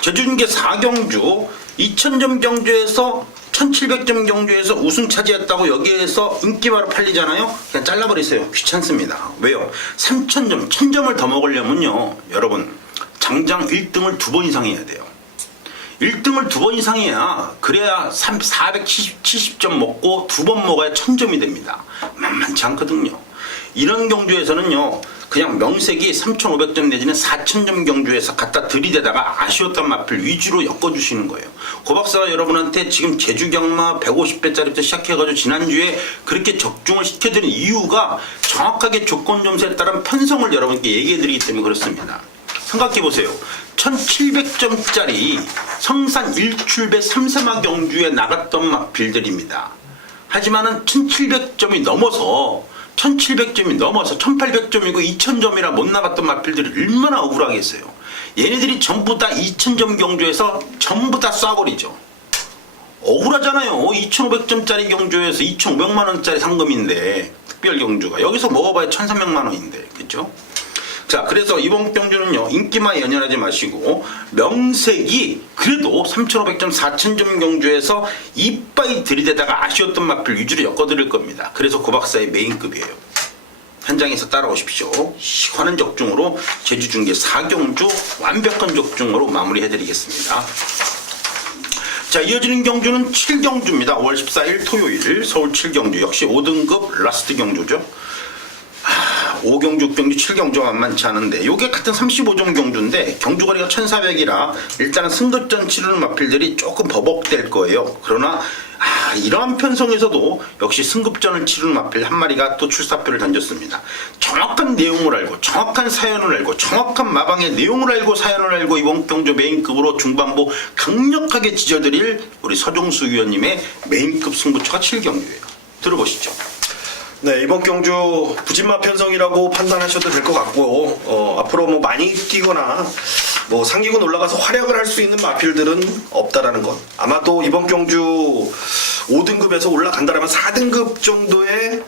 제주중계 4경주 2000점 경주에서 1700점 경주에서 우승 차지했다고 여기에서 인기바로 팔리잖아요. 그냥 잘라버리세요. 귀찮습니다. 왜요? 3000점, 1000점을 더 먹으려면요, 여러분 장장 1등을 2번 이상 해야 돼요. 1등을 2번 이상 해야, 그래야 470점 먹고 2번 먹어야 1000점이 됩니다. 만만치 않거든요. 이런 경주에서는요, 그냥 명색이 3500점 내지는 4000점 경주에서 갖다 들이대다가 아쉬웠던 마필 위주로 엮어주시는 거예요. 고박사가 여러분한테 지금 제주경마 150배짜리부터 시작해가지고 지난주에 그렇게 적중을 시켜드린 이유가 정확하게 조건 점수에 따른 편성을 여러분께 얘기해드리기 때문에 그렇습니다. 생각해보세요. 1700점짜리 성산 1출배 3세마 경주에 나갔던 마필들입니다. 하지만은 1700점이 넘어서 1800점이고 2000점이라 못 나갔던 마필들이 얼마나 억울하겠어요. 얘네들이 전부 다 2000점 경주에서 전부 다 쏴버리죠. 억울하잖아요. 2500점짜리 경주에서 2500만원짜리 상금인데, 특별 경주가 여기서 먹어봐야 1300만원인데, 그죠? 자, 그래서 이번 경주는요, 인기만 연연하지 마시고 명색이 그래도 3500점 4000점 경주에서 이빠이 들이대다가 아쉬웠던 마필 위주로 엮어드릴 겁니다. 그래서 고박사의 메인급이에요. 현장에서 따라오십시오. 시원한 적중으로 제주중계 4경주 완벽한 적중으로 마무리해드리겠습니다. 자, 이어지는 경주는 7경주입니다. 5월 14일 토요일 서울 7경주, 역시 5등급 라스트 경주죠. 5경주, 6경주, 7경주가 만만치 않은데, 요게 같은 35점 경주인데 경주거리가 1400이라 일단은 승급전 치르는 마필들이 조금 버벅될 거예요. 그러나 이러한 편성에서도 역시 승급전을 치르는 마필 한 마리가 또 출사표를 던졌습니다. 정확한 내용을 알고, 정확한 사연을 알고, 정확한 마방의 내용을 알고, 사연을 알고 이번 경주 메인급으로 중반부 강력하게 지져드릴 우리 서종수 위원님의 메인급 승부처가 7경주예요. 들어보시죠. 네, 이번 경주 부진마 편성이라고 판단하셔도 될 것 같고, 앞으로 뭐 많이 뛰거나 뭐 상위군 올라가서 활약을 할 수 있는 마필들은 없다라는 것. 아마도 이번 경주 5등급에서 올라간다라면 4등급 정도의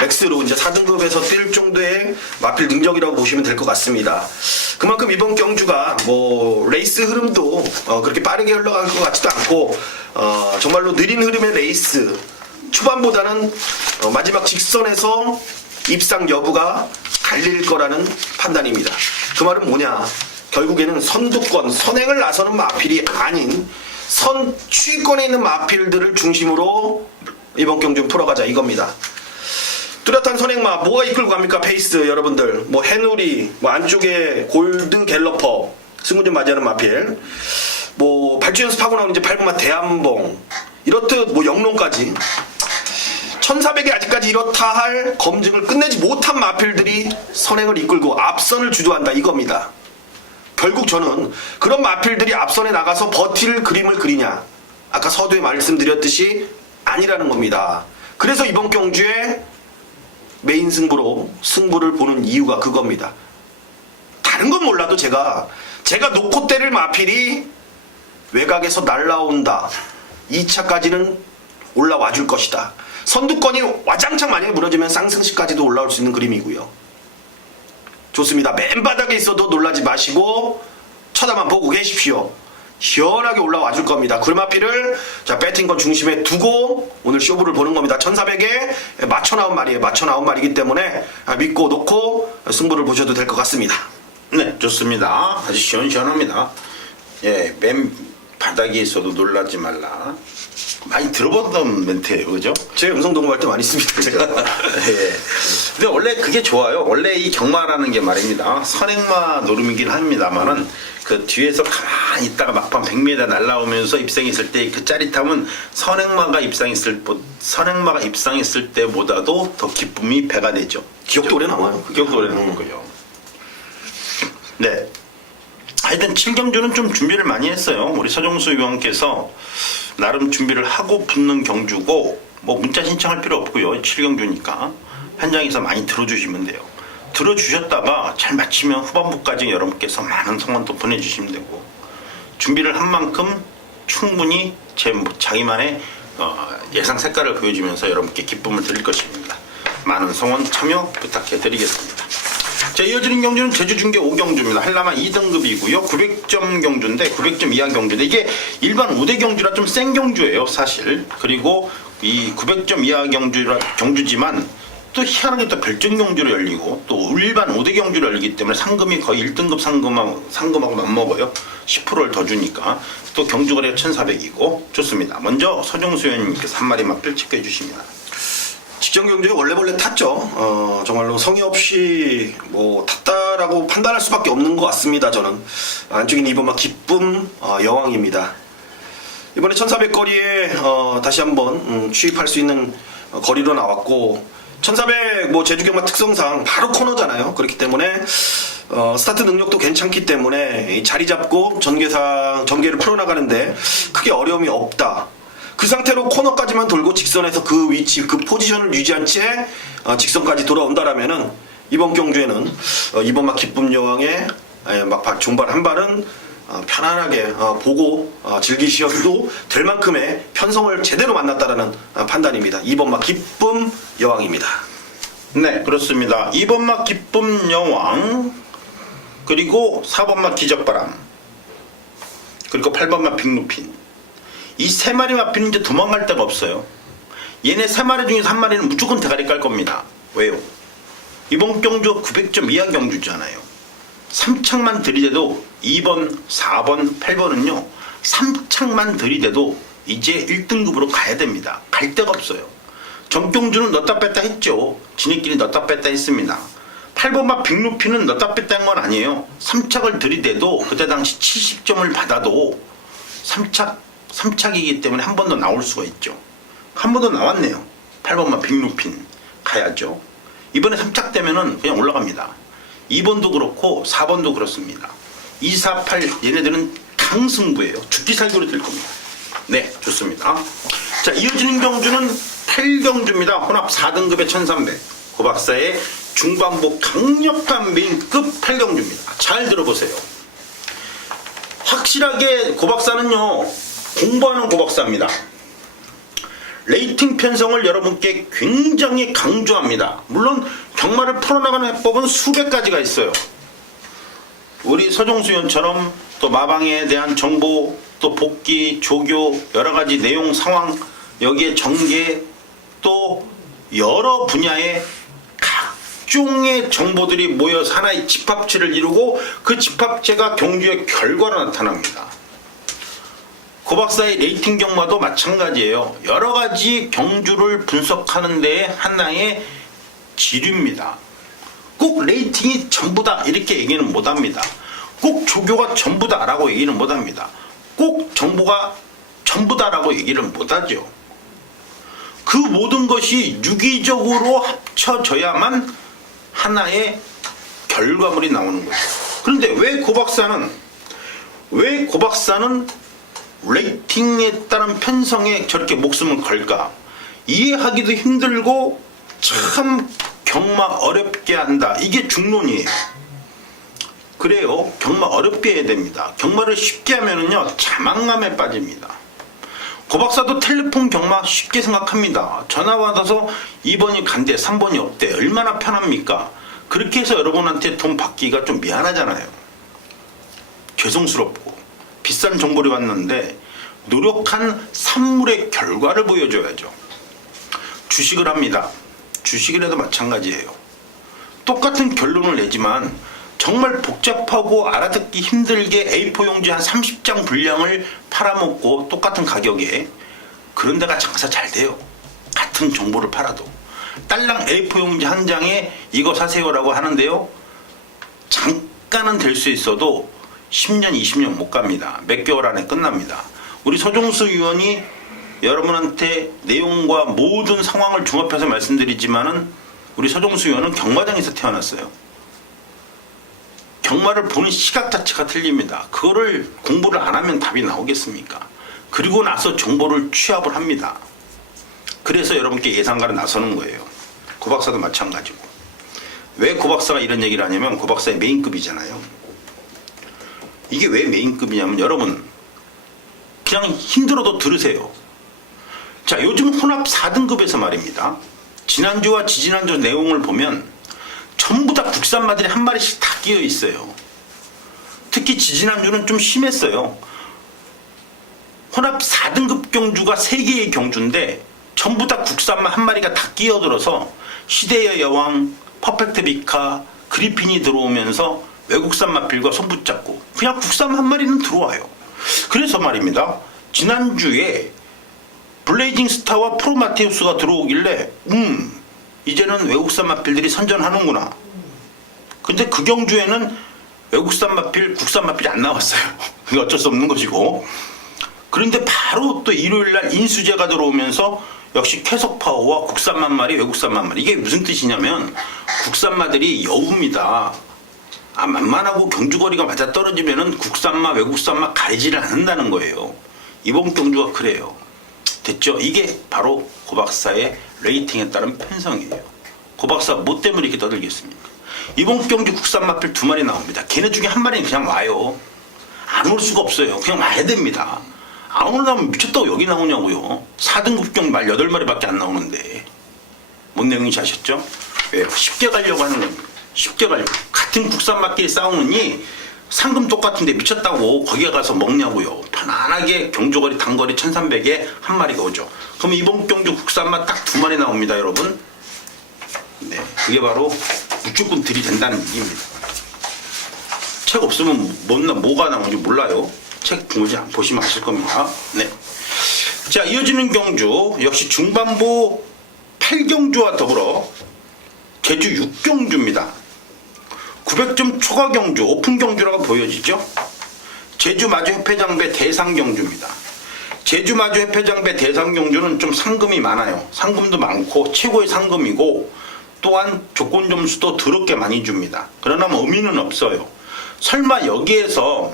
맥스로 이제 4등급에서 뛸 정도의 마필 능력이라고 보시면 될 것 같습니다. 그만큼 이번 경주가 뭐 레이스 흐름도 그렇게 빠르게 흘러갈 것 같지도 않고, 정말로 느린 흐름의 레이스, 초반보다는 마지막 직선에서 입상 여부가 갈릴 거라는 판단입니다. 그 말은 뭐냐? 결국에는 선두권, 선행을 나서는 마필이 아닌 선취권에 있는 마필들을 중심으로 이번 경주 풀어가자 이겁니다. 뚜렷한 선행마 뭐가 이끌고 갑니까? 페이스 여러분들, 뭐 해누리, 뭐 안쪽에 골드 갤러퍼, 승군전 맞이하는 마필, 뭐 발주 연습하고 나오는 이제 8분마 대한봉, 이렇듯 뭐 영롱까지 1400이 아직까지 이렇다 할 검증을 끝내지 못한 마필들이 선행을 이끌고 앞선을 주도한다 이겁니다. 결국 저는 그런 마필들이 앞선에 나가서 버틸 그림을 그리냐, 아까 서두에 말씀드렸듯이 아니라는 겁니다. 그래서 이번 경주에 메인 승부로 승부를 보는 이유가 그겁니다. 다른 건 몰라도 제가 놓고 때릴 마필이 외곽에서 날라온다, 2차까지는 올라와 줄 것이다. 선두권이 와장창 만약에 무너지면 쌍승시까지도 올라올 수 있는 그림이고요. 좋습니다. 맨 바닥에 있어도 놀라지 마시고 쳐다만 보고 계십시오. 시원하게 올라와 줄 겁니다. 그마피를 자 배팅권 중심에 두고 오늘 쇼부를 보는 겁니다. 1400에 맞춰 나온 말이에요. 맞춰 나온 말이기 때문에 믿고 놓고 승부를 보셔도 될 것 같습니다. 네, 좋습니다. 아주 시원시원합니다. 예, 맨 바닥에 있어도 놀라지 말라. 많이 들어보던 멘트예요, 그죠? 제 음성 녹음할 때 많이 씁니다. 제가. 예. 근데 원래 그게 좋아요. 원래 이 경마라는 게 말입니다. 선행마 노름이긴 합니다만은 그 뒤에서 가만히 있다가 막판 100m 날라오면서 입상했을 때 그 짜릿함은 선행마가 입상했을 때보다도 더 기쁨이 배가 되죠. 기억도 오래 남아요. 기억도 오래 남는 거예요. 네. 하여튼 7경주는 좀 준비를 많이 했어요. 우리 서정수 의원께서 나름 준비를 하고 붙는 경주고, 뭐 문자 신청할 필요 없고요. 7경주니까 현장에서 많이 들어주시면 돼요. 들어주셨다가 잘 마치면 후반부까지 여러분께서 많은 성원도 보내주시면 되고, 준비를 한 만큼 충분히 자기만의 예상 색깔을 보여주면서 여러분께 기쁨을 드릴 것입니다. 많은 성원 참여 부탁해 드리겠습니다. 자, 이어지는 경주는 제주중계 5경주입니다. 한라마 2등급이고요. 900점 경주인데 900점 이하 경주인데 이게 일반 우대 경주라 좀 센 경주예요, 사실. 그리고 이 900점 이하 경주지만 또 희한하게 또 별점 경주로 열리고 또 일반 5대 경주로 열리기 때문에 상금이 거의 1등급 상금하고 맞먹어요. 10%를 더 주니까 또 경주거래가 1,400이고 좋습니다. 먼저 서정수 의원님께서 한 마리 맛을 체크해 주십니다. 직전 경주에 원래 탔죠. 정말로 성의 없이 뭐 탔다라고 판단할 수밖에 없는 것 같습니다. 저는 안쪽인 이번 막 기쁨 여왕입니다. 이번에 1,400거리에 다시 한번 취입할 수 있는 거리로 나왔고 1,400 뭐 제주 경마 특성상 바로 코너잖아요. 그렇기 때문에 스타트 능력도 괜찮기 때문에 자리 잡고 전개를 풀어나가는데 크게 어려움이 없다. 그 상태로 코너까지만 돌고 직선에서 그 위치, 그 포지션을 유지한 채 직선까지 돌아온다라면은 이번 경주에는 이번 막 기쁨 여왕의 막발 종발 한 발은 편안하게 보고 즐기셔도 될 만큼의 편성을 제대로 만났다라는 판단입니다. 이번 막 기쁨 여왕입니다. 네, 그렇습니다. 2번 막 기쁨 여왕, 그리고 4번 막 기적바람, 그리고 8번 막 빅루핀. 이 세 마리 마피는 이제 도망갈 데가 없어요. 얘네 세 마리 중에서 한 마리는 무조건 대가리 깔 겁니다. 왜요? 이번 경주 900점 이하 경주잖아요. 3착만 들이대도 2번, 4번, 8번은요 3착만 들이대도 이제 1등급으로 가야 됩니다. 갈 데가 없어요. 정경주는 넣다 뺐다 했죠. 지네끼리 넣다 뺐다 했습니다. 8번 막 빅루피는 넣다 뺐다 한 건 아니에요. 3착을 들이대도 그때 당시 70점을 받아도 3착이기 때문에 한 번 더 나올 수가 있죠. 한 번 더 나왔네요. 8번 막 빅루핀 가야죠. 이번에 3착 되면은 그냥 올라갑니다. 2번도 그렇고 4번도 그렇습니다. 2, 4, 8 얘네들은 강승부예요. 죽기 살기로 될 겁니다. 네, 좋습니다. 자, 이어지는 경주는 8경주입니다. 혼합 4등급의 1300 고박사의 중반부 강력한 메인급 8경주입니다. 잘 들어보세요. 확실하게 고박사는요 공부하는 고박사입니다. 레이팅 편성을 여러분께 굉장히 강조합니다. 물론 경마를 풀어나가는 해법은 수백 가지가 있어요. 우리 서정수 의원처럼 또 마방에 대한 정보, 또 복귀, 조교, 여러가지 내용, 상황, 여기에 전개, 또 여러 분야의 각종의 정보들이 모여서 하나의 집합체를 이루고 그 집합체가 경주의 결과로 나타납니다. 고박사의 레이팅 경마도 마찬가지예요. 여러가지 경주를 분석하는 데에 하나의 지류입니다. 꼭 레이팅이 전부다 이렇게 얘기는 못합니다. 꼭 조교가 전부다라고 얘기는 못합니다. 꼭 정보가 전부다라고 얘기를 못하죠. 그 모든 것이 유기적으로 합쳐져야만 하나의 결과물이 나오는 거죠. 그런데 왜 고박사는 레이팅에 따른 편성에 저렇게 목숨을 걸까? 이해하기도 힘들고 참 경마 어렵게 한다. 이게 중론이에요. 그래요. 경마 어렵게 해야 됩니다. 경마를 쉽게 하면은요 자만감에 빠집니다. 고박사도 텔레폰 경마 쉽게 생각합니다. 전화 받아서 2번이 간대 3번이 없대. 얼마나 편합니까? 그렇게 해서 여러분한테 돈 받기가 좀 미안하잖아요. 죄송스럽고 비싼 정보를 받는데 노력한 산물의 결과를 보여줘야죠. 주식을 합니다. 주식을 해도 마찬가지예요. 똑같은 결론을 내지만 정말 복잡하고 알아듣기 힘들게 A4 용지 한 30장 분량을 팔아먹고 똑같은 가격에 그런 데가 장사 잘 돼요. 같은 정보를 팔아도. 딸랑 A4 용지 한 장에 이거 사세요라고 하는데요. 잠깐은 될 수 있어도 10년, 20년 못 갑니다. 몇 개월 안에 끝납니다. 우리 서종수 의원이 여러분한테 내용과 모든 상황을 종합해서 말씀드리지만은 우리 서종수 의원은 경마장에서 태어났어요. 경마를 보는 시각 자체가 틀립니다. 그거를 공부를 안 하면 답이 나오겠습니까? 그리고 나서 정보를 취합을 합니다. 그래서 여러분께 예상가를 나서는 거예요. 고박사도 마찬가지고. 왜 고박사가 이런 얘기를 하냐면 고박사의 메인급이잖아요. 이게 왜 메인급이냐면 여러분 그냥 힘들어도 들으세요. 자, 요즘 혼합 4등급에서 말입니다. 지난주와 지지난주 내용을 보면 전부 다 국산마들이 한 마리씩 다 끼어 있어요. 특히 지지난주는 좀 심했어요. 혼합 4등급 경주가 3개의 경주인데 전부 다 국산마 한 마리가 다 끼어들어서 시대의 여왕, 퍼펙트 비카, 그리핀이 들어오면서 외국산 마필과 손붙잡고 그냥 국산 한 마리는 들어와요. 그래서 말입니다. 지난주에 블레이징 스타와 프로마테우스가 들어오길래 이제는 외국산 마필들이 선전하는구나. 근데 그 경주에는 외국산 마필, 국산 마필이 안 나왔어요. 그게 어쩔 수 없는 것이고. 그런데 바로 또 일요일날 인수제가 들어오면서 역시 쾌속파워와 국산만 마리, 외국산만 마리. 이게 무슨 뜻이냐면 국산마들이 여우입니다. 만만하고 경주거리가 맞아떨어지면은 국산마, 외국산마 가리지를 않는다는 거예요. 이번 경주가 그래요. 됐죠? 이게 바로 고박사의 레이팅에 따른 편성이에요. 고박사 뭐 때문에 이렇게 떠들겠습니까? 이번 경주 국산 마필 2마리 나옵니다. 걔네 중에 한 마리는 그냥 와요. 안 올 수가 없어요. 그냥 와야 됩니다. 안 올라오면 미쳤다고 여기 나오냐고요. 4등급 경주 말 8마리밖에 안 나오는데. 뭔 내용인지 아셨죠? 왜요? 쉽게 가려고 하는 겁니다. 쉽게 가려고. 같은 국산 마끼리 싸우느니 상금 똑같은데 미쳤다고 거기에 가서 먹냐고요. 편안하게 경주거리 단거리 1300에 한 마리가 오죠. 그럼 이번 경주 국산맛 딱 2마리 나옵니다, 여러분. 네, 그게 바로 무조건 들이댄다는 얘기입니다. 책 없으면 뭐가 나오는지 몰라요. 책 보시면 아실 겁니다. 네. 자, 이어지는 경주 역시 중반부 8경주와 더불어 제주 6경주입니다. 900점 초과 경주, 오픈 경주라고 보여지죠. 제주 마주 협회장배 대상 경주입니다. 제주 마주 협회장배 대상 경주는 좀 상금이 많아요. 상금도 많고 최고의 상금이고 또한 조건 점수도 더럽게 많이 줍니다. 그러나 뭐 의미는 없어요. 설마 여기에서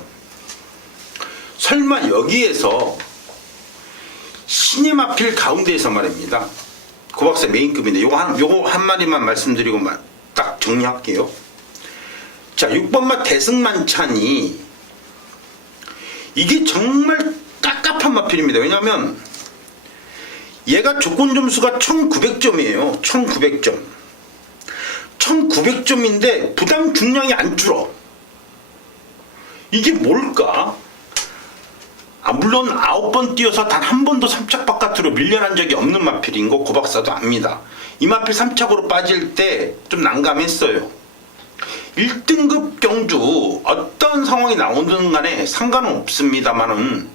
신의 마필 가운데에서 말입니다. 고박사 메인급인데 요거 한 마리만 말씀드리고 딱 정리할게요. 자, 6번마 대승만찬이 이게 정말 깝깝한 마필입니다. 왜냐하면 얘가 조건 점수가 1900점이에요. 1900점. 1900점인데 부담 중량이 안 줄어. 이게 뭘까? 물론 9번 뛰어서 단 한 번도 3착 바깥으로 밀려난 적이 없는 마필인 거 고박사도 압니다. 이 마필 3착으로 빠질 때 좀 난감했어요. 1등급 경주 어떤 상황이 나오든 간에 상관은 없습니다만은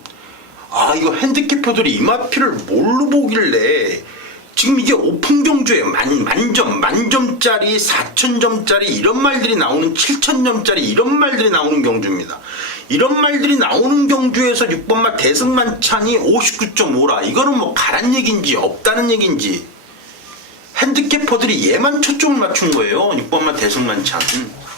이거 핸디캐퍼들이 이 마필을 뭘로 보길래 지금 이게 오픈 경주에 만점짜리 4000점짜리 이런 말들이 나오는 7000점짜리 이런 말들이 나오는 경주입니다. 이런 말들이 나오는 경주에서 6번마 대승만찬이 59.5라 이거는 뭐 가란 얘기인지 없다는 얘기인지 핸디캐퍼들이 얘만 초점을 맞춘 거예요. 6번마 대승만찬.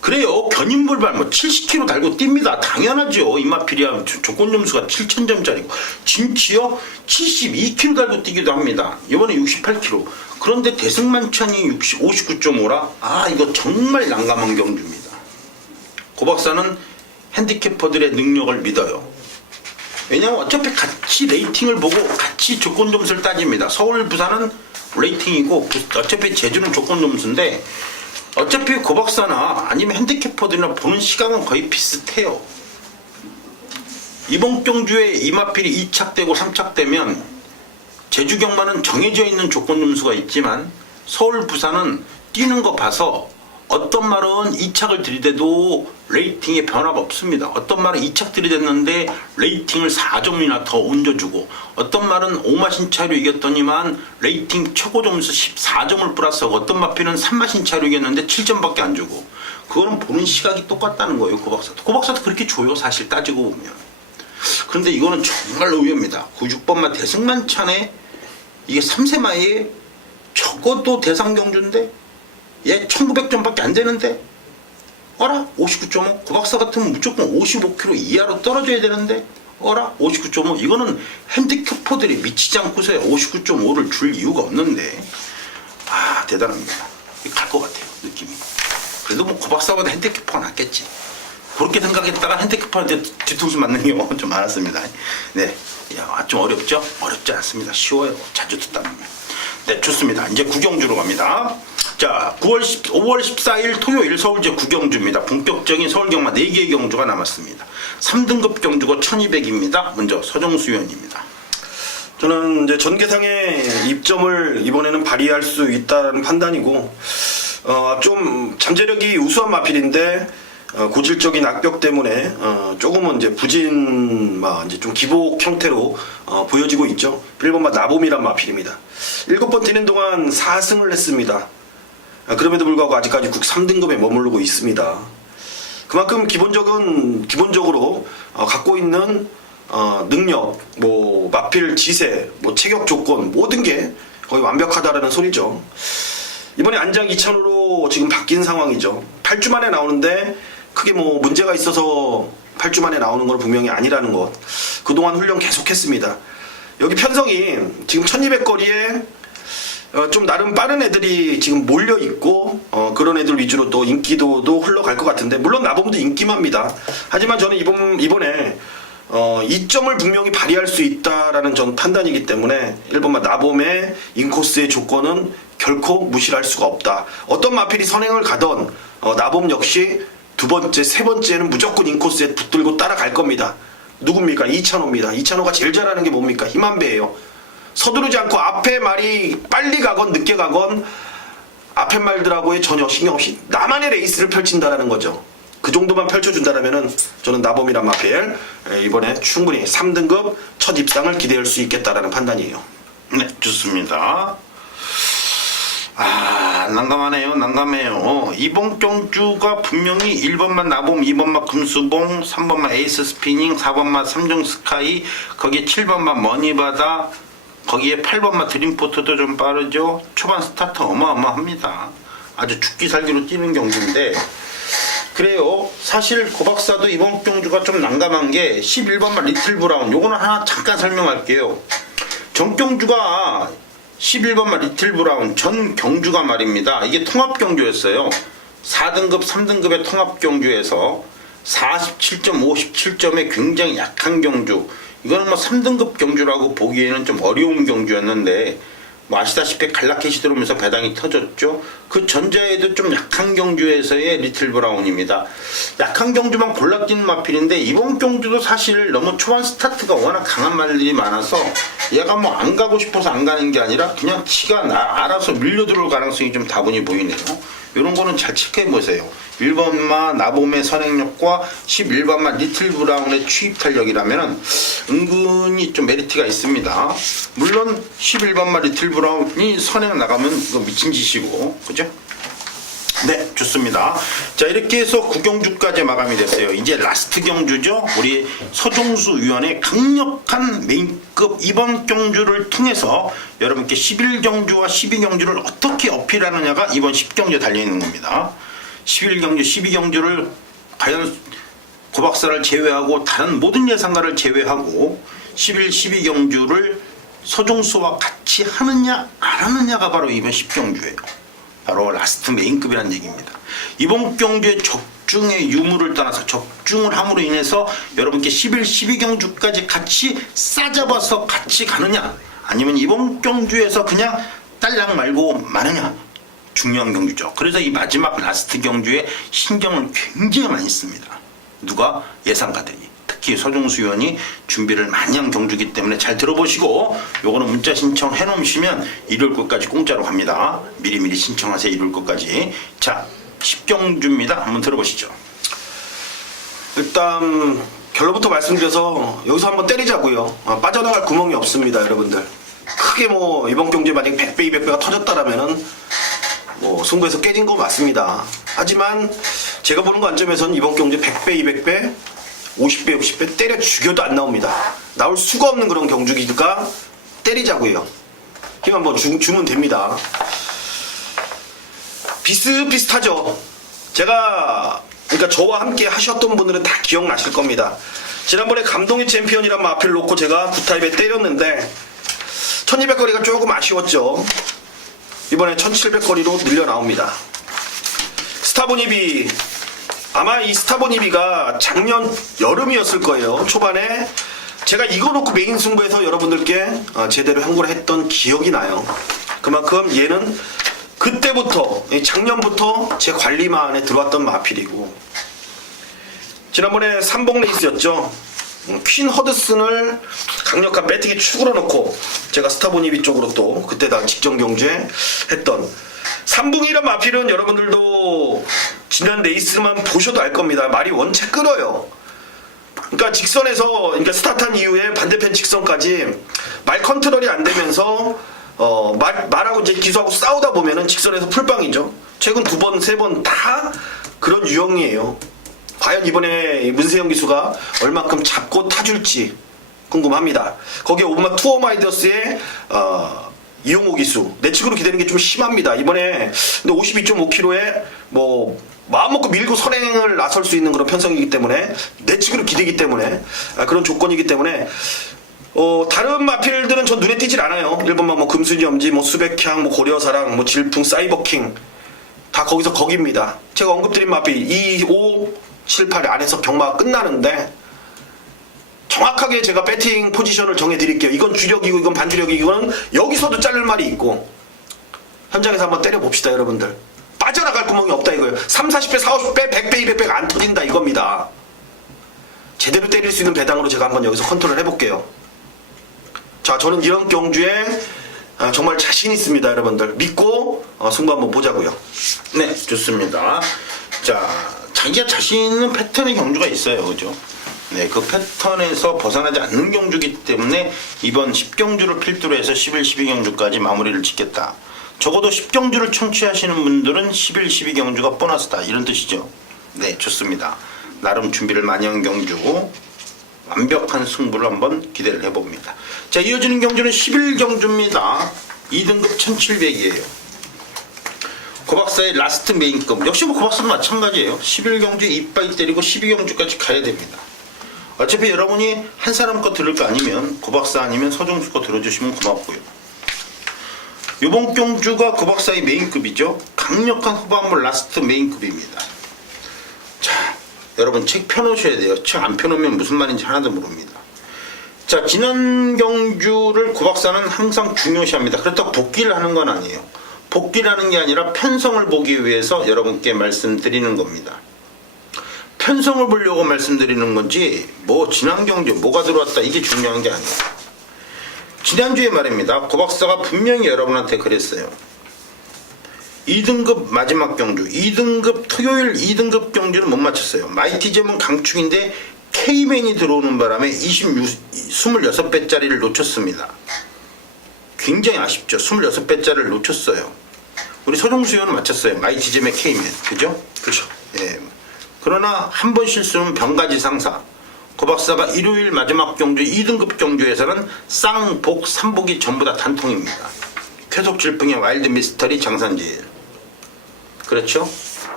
그래요. 견인불발 70km 달고 뜁니다. 당연하죠. 이마필이야 조건 점수가 7000점짜리고 진치요 72km 달고 뛰기도 합니다. 이번에 68km. 그런데 대승만찬이 59.5라 이거 정말 난감한 경주입니다. 고박사는 핸디캐퍼들의 능력을 믿어요. 왜냐하면 어차피 같이 레이팅을 보고 같이 조건 점수를 따집니다. 서울, 부산은 레이팅이고 어차피 제주는 조건 점수인데 어차피 고박사나 아니면 핸디캐퍼들이나 보는 시각은 거의 비슷해요. 이번 경주에 이마필이 2착되고 3착되면 제주 경마는 정해져 있는 조건 점수가 있지만 서울, 부산은 뛰는 거 봐서 어떤 말은 2착을 들이대도 레이팅에 변화가 없습니다. 어떤 말은 2착 들이댔는데 레이팅을 4점이나 더 얹어주고 어떤 말은 5마신차로 이겼더니만 레이팅 최고 점수 14점을 플러스하고 어떤 마필은 3마신차로 이겼는데 7점밖에 안 주고 그거는 보는 시각이 똑같다는 거예요. 고박사도 그렇게 줘요. 사실 따지고 보면. 그런데 이거는 정말 의외입니다. 그 6번마 대승만찬에 이게 3세마에 적어도 대상 경주인데 얘 1900점밖에 안 되는데 59.5 고박사 같으면 무조건 55km 이하로 떨어져야 되는데 59.5 이거는 핸디캐퍼들이 미치지 않고서야 59.5를 줄 이유가 없는데 대단합니다. 갈 것 같아요. 느낌이. 그래도 뭐 고박사보다 핸디캐퍼가 낫겠지. 그렇게 생각했다가 핸디캐퍼한테 뒤통수 맞는 경우가 좀 많았습니다. 네, 좀 어렵죠? 어렵지 않습니다. 쉬워요. 자주 듣다 보면. 네, 좋습니다. 이제 구경주로 갑니다. 자, 5월 14일 토요일 서울제 9경주입니다. 본격적인 서울 경마 4개의 경주가 남았습니다. 3등급 경주가 1200입니다. 먼저 서정수 위원입니다. 저는 이제 전개상의 입점을 이번에는 발휘할 수 있다는 판단이고, 좀 잠재력이 우수한 마필인데 고질적인 악벽 때문에 조금은 이제 이제 좀 기복 형태로 보여지고 있죠. 1번마 나봄이란 마필입니다. 7번 뛰는 동안 4승을 했습니다. 그럼에도 불구하고 아직까지 국 3등급에 머무르고 있습니다. 그만큼 기본적으로 갖고 있는 능력, 마필 지세, 체격 조건 모든 게 거의 완벽하다라는 소리죠. 이번에 안장 2천으로 지금 바뀐 상황이죠. 8주 만에 나오는데 크게 문제가 있어서 8주 만에 나오는 건 분명히 아니라는 것. 그동안 훈련 계속했습니다. 여기 편성이 지금 1200거리에 좀 나름 빠른 애들이 지금 몰려 있고 그런 애들 위주로 또 인기도도 흘러갈 것 같은데, 물론 나봄도 인기만입니다. 하지만 저는 이번에 이점을 분명히 발휘할 수 있다라는 전 판단이기 때문에 1번마 나봄의 인코스의 조건은 결코 무시할 수가 없다. 어떤 마필이 선행을 가던 나봄 역시 두 번째, 세 번째는 무조건 인코스에 붙들고 따라갈 겁니다. 누굽니까? 이찬호입니다. 이찬호가 제일 잘하는 게 뭡니까? 힘한배예요. 서두르지 않고 앞에 말이 빨리 가건 늦게 가건 앞에 말들하고의 전혀 신경 없이 나만의 레이스를 펼친다라는 거죠. 그 정도만 펼쳐준다라면은 저는 나봄이란 마필 이번에 충분히 3등급 첫 입상을 기대할 수 있겠다라는 판단이에요. 네, 좋습니다. 난감해요. 이번 경주가 분명히 1번만 나봄, 2번만 금수봉, 3번만 에이스 스피닝, 4번만 삼종 스카이, 거기에 7번만 머니바다, 거기에 8번만 드림포트도 좀 빠르죠. 초반 스타트 어마어마합니다. 아주 죽기 살기로 뛰는 경주인데, 그래요. 사실 고박사도 이번 경주가 좀 난감한 게 11번만 리틀 브라운, 요거는 하나 잠깐 설명할게요. 전 경주가 11번만 리틀 브라운 전 경주가 말입니다. 이게 통합 경주였어요. 4등급, 3등급의 통합 경주에서 47.57점의 굉장히 약한 경주. 이거는 3등급 경주라고 보기에는 좀 어려운 경주였는데, 아시다시피 갈라켓이 들어오면서 배당이 터졌죠. 그 전자에도 좀 약한 경주에서의 리틀 브라운입니다. 약한 경주만 골라 뛰는 마필인데, 이번 경주도 사실 너무 초반 스타트가 워낙 강한 말들이 많아서 얘가 안 가고 싶어서 안 가는 게 아니라 그냥 지가 알아서 밀려 들어올 가능성이 좀 다분히 보이네요. 이런 거는 잘 체크해 보세요. 1번마 나봄의 선행력과 11번마 리틀 브라운의 추입 탄력이라면 은근히 좀 메리트가 있습니다. 물론 11번마 리틀 브라운이 선행 나가면 이거 미친 짓이고, 그죠? 네, 좋습니다. 자, 이렇게 해서 9경주까지 마감이 됐어요. 이제 라스트 경주죠. 우리 서종수 위원의 강력한 메인급 이번 경주를 통해서 여러분께 11경주와 12경주를 어떻게 어필하느냐가 이번 10경주에 달려있는 겁니다. 11경주, 12경주를 과연 고박사를 제외하고 다른 모든 예상가를 제외하고 11, 12경주를 서종수와 같이 하느냐 안 하느냐가 바로 이번 10경주예요. 바로 라스트 메인급이라는 얘기입니다. 이번 경주의 적중의 유무를 떠나서 적중을 함으로 인해서 여러분께 11, 12경주까지 같이 싸잡아서 같이 가느냐, 아니면 이번 경주에서 그냥 딸랑 말고 마느냐, 중요한 경주죠. 그래서 이 마지막 라스트 경주에 신경을 굉장히 많이 씁니다. 누가? 예상가들이. 특히 서종수 의원이 준비를 많이 한 경주기 때문에 잘 들어보시고, 요거는 문자 신청해 놓으시면 일요일 것까지 공짜로 갑니다. 미리미리 신청하세요. 일요일 것까지. 자, 10경주입니다. 한번 들어보시죠. 일단 결론부터 말씀드려서 여기서 한번 때리자고요. 빠져나갈 구멍이 없습니다, 여러분들. 크게 이번 경주에 만약에 100배, 200배가 터졌다라면은 승부에서 깨진 거 맞습니다. 하지만 제가 보는 관점에서는 이번 경주 100배, 200배, 50배, 60배 때려 죽여도 안 나옵니다. 나올 수가 없는 그런 경주기니까 때리자고요. 힘 한번 주면 됩니다. 비슷비슷하죠. 그러니까 저와 함께 하셨던 분들은 다 기억나실 겁니다. 지난번에 감동의 챔피언이란 마필 놓고 제가 9타입에 때렸는데 1200거리가 조금 아쉬웠죠. 이번에 1700거리로 늘려 나옵니다. 스타보니비, 아마 이 스타보니비가 작년 여름이었을 거예요. 초반에 제가 이거 놓고 메인 승부에서 여러분들께 제대로 행보를 했던 기억이 나요. 그만큼 얘는 그때부터 작년부터 제 관리만에 들어왔던 마필이고 지난번에 삼봉 레이스였죠. 퀸 허드슨을 강력한 배팅에 축으로 넣고 제가 스타보니비 쪽으로 또 그때 다 직전 경주에 했던 삼봉이란 마필은 여러분들도 지난 레이스만 보셔도 알 겁니다. 말이 원체 끊어요. 그러니까 직선에서 그러니까 스타트한 이후에 반대편 직선까지 말 컨트롤이 안 되면서 말하고 이제 기수하고 싸우다 보면은 직선에서 풀빵이죠. 최근 2번, 3번 다 그런 유형이에요. 과연 이번에 문세영 기수가 얼마큼 잡고 타줄지 궁금합니다. 거기에 오마 투어마이더스의 이용호 기수 내측으로 기대는 게 좀 심합니다. 이번에 근데 52.5km에 뭐 마음 먹고 밀고 선행을 나설 수 있는 그런 편성이기 때문에 내측으로 기대기 때문에 그런 조건이기 때문에 다른 마필들은 전 눈에 띄질 않아요. 일본만 뭐 금순이 엄지, 뭐 수백향, 뭐 고려사랑, 뭐 질풍, 사이버킹 다 거기서 거기입니다. 제가 언급드린 마필 2, 5, 7, 8 안에서 경마가 끝나는데 정확하게 제가 배팅 포지션을 정해드릴게요. 이건 주력이고 이건 반주력이고 이건 여기서도 자를 말이 있고 현장에서 한번 때려봅시다 여러분들. 빠져나갈 구멍이 없다 이거예요. 3, 40배, 4, 50배, 100배, 200배가 안 터진다 이겁니다. 제대로 때릴 수 있는 배당으로 제가 한번 여기서 컨트롤 해볼게요. 자, 저는 이런 경주에 정말 자신 있습니다 여러분들. 믿고 승부 한번 보자고요. 네, 좋습니다. 자, 자기가 자신 있는 패턴의 경주가 있어요. 그죠? 네, 그 패턴에서 벗어나지 않는 경주기 때문에 이번 10경주를 필두로 해서 11, 12경주까지 마무리를 짓겠다. 적어도 10경주를 청취하시는 분들은 11, 12경주가 보너스다. 이런 뜻이죠. 네, 좋습니다. 나름 준비를 많이 한 경주, 완벽한 승부를 한번 기대를 해봅니다. 자, 이어지는 경주는 11경주입니다. 2등급 1700이에요. 고박사의 라스트 메인급. 역시 뭐 고박사도 마찬가지예요. 11경주에 이빠이 때리고 12경주까지 가야 됩니다. 어차피 여러분이 한 사람 거 들을 거 아니면 고박사 아니면 서정수 거 들어주시면 고맙고요. 이번 경주가 고박사의 메인급이죠. 강력한 후반부 라스트 메인급입니다. 자, 여러분 책 펴놓으셔야 돼요. 책 안 펴놓으면 무슨 말인지 하나도 모릅니다. 자, 지난 경주를 고박사는 항상 중요시합니다. 그렇다고 복귀를 하는 건 아니에요. 복귀라는 게 아니라 편성을 보기 위해서 여러분께 말씀드리는 겁니다. 편성을 보려고 말씀드리는 건지 뭐 지난 경주 뭐가 들어왔다 이게 중요한 게 아니에요. 지난주에 말입니다. 고박사가 분명히 여러분한테 그랬어요. 2등급 마지막 경주 2등급 토요일 2등급 경주는 못 맞췄어요. 마이티점은 강축인데 K맨이 들어오는 바람에 26배짜리를 놓쳤습니다. 굉장히 아쉽죠. 26배짜리를 놓쳤어요. 우리 서종수 의원은 맞췄어요. 마이티점의 K맨. 그죠? 그렇죠. 예. 그러나 한 번 실수는 병가지상사. 고박사가 일요일 마지막 경주 2등급 경주에서는 쌍복, 삼복이 전부 다 단통입니다. 쾌속질풍의 와일드 미스터리 장산제일. 그렇죠?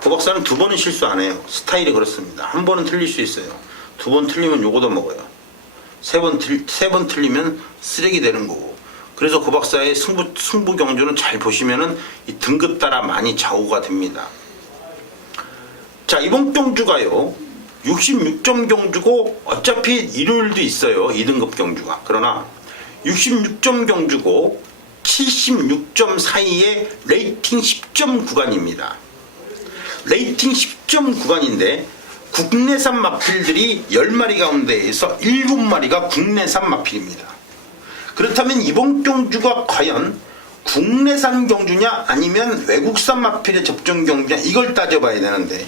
고박사는 2번은 실수 안 해요. 스타일이 그렇습니다. 한 번은 틀릴 수 있어요. 2번 틀리면 요거도 먹어요. 3번 틀리면 쓰레기 되는 거고. 그래서 고박사의 승부 경주는 잘 보시면은 이 등급 따라 많이 좌우가 됩니다. 자, 이번 경주가요 66점 경주고 어차피 일요일도 있어요 2등급 경주가. 그러나 66점 경주고 76점 사이에 레이팅 10점 구간입니다. 레이팅 10점 구간인데 국내산 마필들이 10마리 가운데에서 7마리가 국내산 마필입니다. 그렇다면 이번 경주가 과연 국내산 경주냐 아니면 외국산 마필의 접종 경주냐 이걸 따져봐야 되는데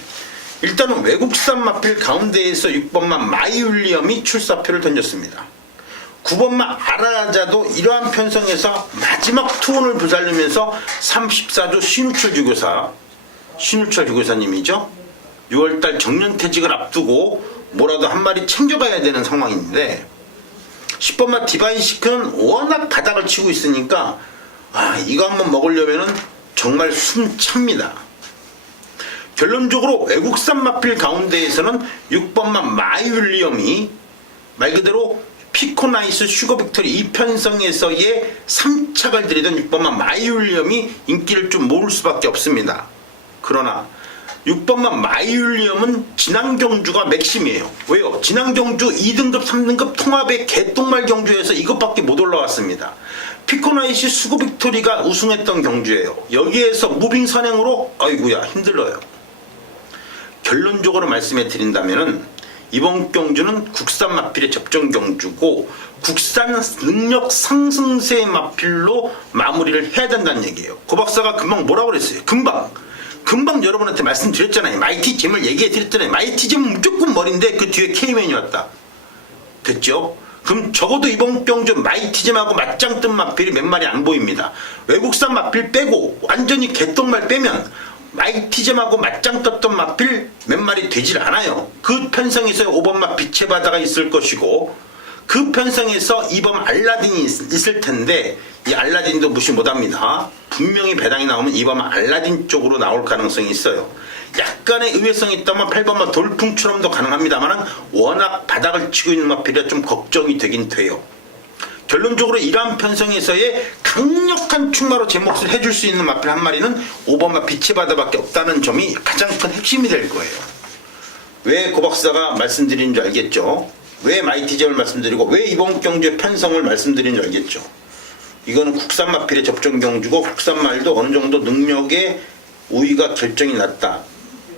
일단은 외국산 마필 가운데에서 6번만 마이윌리엄이 출사표를 던졌습니다. 9번만 아라자도 이러한 편성에서 마지막 투혼을 부살리면서 34조 신우철 주교사님이죠. 6월달 정년퇴직을 앞두고 뭐라도 한 마리 챙겨가야 되는 상황인데 10번만 디바인시크는 워낙 바닥을 치고 있으니까 이거 한번 먹으려면은 정말 숨찹니다. 결론적으로 외국산 마필 가운데에서는 6번만 마이윌리엄이 말 그대로 피코나이스 슈거빅토리 2편성에서의 3착을 들이던 6번만 마이윌리엄이 인기를 좀 모을 수밖에 없습니다. 그러나 6번만 마이율리엄은 진안경주가 맥심이에요. 왜요? 진안경주 2등급 3등급 통합의 개똥말 경주에서 이것밖에 못 올라왔습니다. 피코나이시 수고 빅토리가 우승했던 경주예요. 여기에서 무빙 선행으로 아이고야 힘들어요. 결론적으로 말씀해 드린다면은 이번 경주는 국산 마필의 접전 경주고 국산 능력 상승세 마필로 마무리를 해야 된다는 얘기예요. 고 박사가 금방 뭐라고 그랬어요? 금방 여러분한테 말씀드렸잖아요. 마이티잼을 얘기해 드렸잖아요. 마이티잼은 무조건 머리인데 그 뒤에 K맨이 왔다. 됐죠? 그럼 적어도 이번 경주 마이티잼하고 맞짱 뜬 마필이 몇 마리 안 보입니다. 외국산 마필 빼고 완전히 개똥말 빼면 마이티잼하고 맞짱 떴던 마필 몇 마리 되질 않아요. 그 편성에서 5번마 빛의 바다가 있을 것이고 그 편성에서 2번 알라딘이 있을 텐데 이 알라딘도 무시 못합니다. 분명히 배당이 나오면 2번 알라딘 쪽으로 나올 가능성이 있어요. 약간의 의외성이 있다면 8번마 돌풍처럼도 가능합니다만 워낙 바닥을 치고 있는 마필이라 좀 걱정이 되긴 돼요. 결론적으로 이러한 편성에서의 강력한 충마로 제 몫을 해줄 수 있는 마필 한 마리는 5번마 빛의 바다밖에 없다는 점이 가장 큰 핵심이 될 거예요. 왜 고 박사가 말씀드린 줄 알겠죠? 왜 마이티잼을 말씀드리고 왜 이번 경주의 편성을 말씀드린 줄 알겠죠? 이거는 국산 마필의 접종 경주고 국산 말도 어느 정도 능력의 우위가 결정이 났다.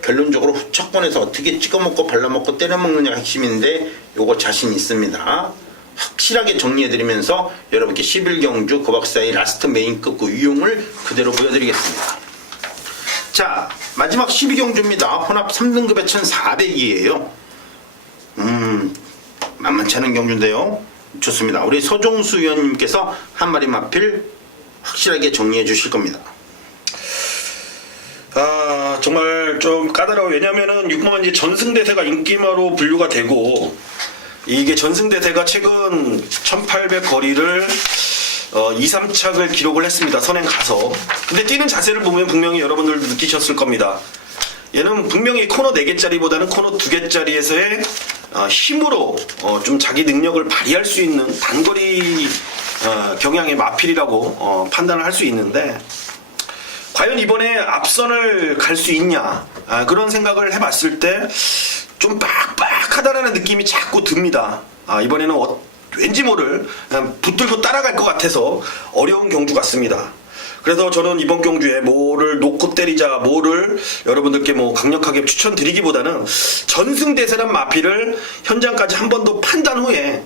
결론적으로 후척권에서 어떻게 찍어먹고 발라먹고 때려먹느냐가 핵심인데 요거 자신 있습니다. 확실하게 정리해드리면서 여러분께 11경주 고 박사의 라스트 메인급 그 유용을 그대로 보여드리겠습니다. 자, 마지막 12경주입니다. 혼합 3등급의 1400이에요. 만만치 않은 경주인데요. 좋습니다. 우리 서종수 위원님께서 한 마리 마필 확실하게 정리해 주실 겁니다. 정말 좀 까다로워요. 왜냐면은 6번 이제 전승대세가 인기마로 분류가 되고 이게 전승대세가 최근 1800 거리를 2, 3착을 기록을 했습니다. 선행 가서. 근데 뛰는 자세를 보면 분명히 여러분들도 느끼셨을 겁니다. 얘는 분명히 코너 4개짜리보다는 코너 2개짜리에서의 힘으로 좀 자기 능력을 발휘할 수 있는 단거리 경향의 마필이라고 판단을 할 수 있는데 과연 이번에 앞선을 갈 수 있냐 그런 생각을 해봤을 때 좀 빡빡하다라는 느낌이 자꾸 듭니다. 이번에는 왠지 모를 그냥 붙들고 따라갈 것 같아서 어려운 경주 같습니다. 그래서 저는 이번 경주에 뭐를 놓고 때리자 뭐를 여러분들께 뭐 강력하게 추천드리기보다는 전승대세란 마필을 현장까지 한 번 더 판단 후에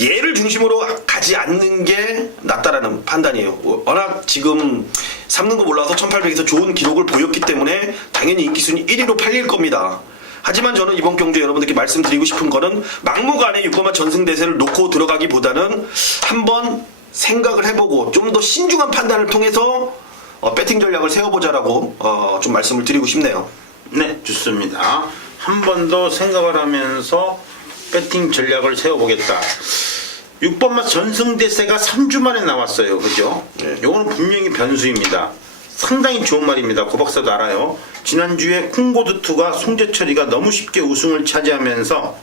얘를 중심으로 가지 않는 게 낫다라는 판단이에요. 워낙 지금 3등급 올라와서 1800에서 좋은 기록을 보였기 때문에 당연히 인기순위 1위로 팔릴 겁니다. 하지만 저는 이번 경주에 여러분들께 말씀드리고 싶은 거는 막무가내 6번마 전승대세를 놓고 들어가기보다는 한번 생각을 해보고 좀 더 신중한 판단을 통해서 배팅 전략을 세워보자라고 좀 말씀을 드리고 싶네요. 네, 좋습니다. 한 번 더 생각을 하면서 배팅 전략을 세워보겠다. 6번마 전승대세가 3주 만에 나왔어요. 그죠? 네. 요거는 분명히 변수입니다. 상당히 좋은 말입니다. 고 박사도 알아요. 지난주에 콩고드2가 송재철이가 너무 쉽게 우승을 차지하면서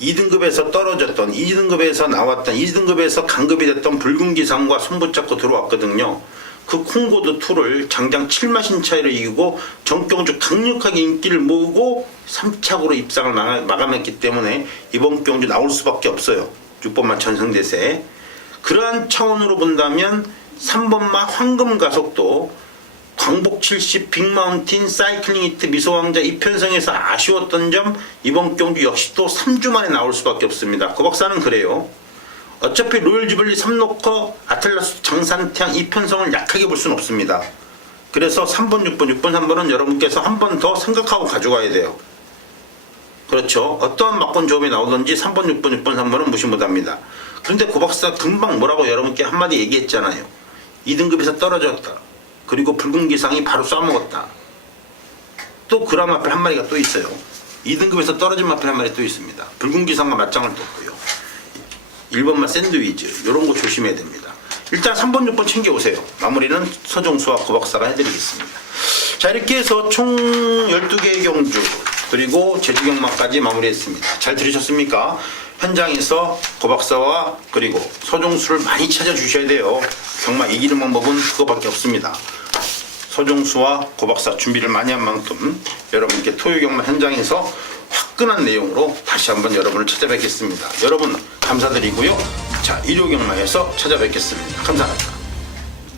2등급에서 떨어졌던 2등급에서 나왔던 2등급에서 강급이 됐던 붉은 기상과 손붙잡고 들어왔거든요. 그 콩고드2를 장장 7마신 차이로 이기고 전경주 강력하게 인기를 모으고 3착으로 입상을 마감했기 때문에 이번 경주 나올 수밖에 없어요. 6번마 전승대세. 그러한 차원으로 본다면 3번마 황금가속도 광복 70 빅마운틴 사이클링 히트 미소왕자 이 편성에서 아쉬웠던 점 이번 경주 역시 또 3주 만에 나올 수밖에 없습니다. 고 박사는 그래요. 어차피 로열주블리 3로커 아틀라스 장산태양 이 편성을 약하게 볼 수는 없습니다. 그래서 3번 6번 6번 3번은 여러분께서 한 번 더 생각하고 가져가야 돼요. 그렇죠. 어떠한 막권 조합이 나오든지 3번 6번 6번 3번은 무시 못합니다. 그런데 고 박사 금방 뭐라고 여러분께 한마디 얘기했잖아요. 2등급에서 떨어졌다. 그리고 붉은 기상이 바로 쏴먹었다. 또 그람 마필 한 마리가 또 있어요. 2등급에서 떨어진 마필 한 마리 또 있습니다. 붉은 기상과 맞짱을 떴고요. 1번마 샌드위치 이런 거 조심해야 됩니다. 일단 3번 6번 챙겨오세요. 마무리는 서정수와 고 박사가 해드리겠습니다. 자, 이렇게 해서 총 12개의 경주 그리고 제주경마까지 마무리했습니다. 잘 들으셨습니까? 현장에서 고 박사와 그리고 서종수를 많이 찾아주셔야 돼요. 경마 이기는 방법은 그거밖에 없습니다. 서종수와 고박사 준비를 많이 한 만큼 여러분께 토요경마 현장에서 화끈한 내용으로 다시 한번 여러분을 찾아뵙겠습니다. 여러분 감사드리고요. 자, 일요경마에서 찾아뵙겠습니다. 감사합니다.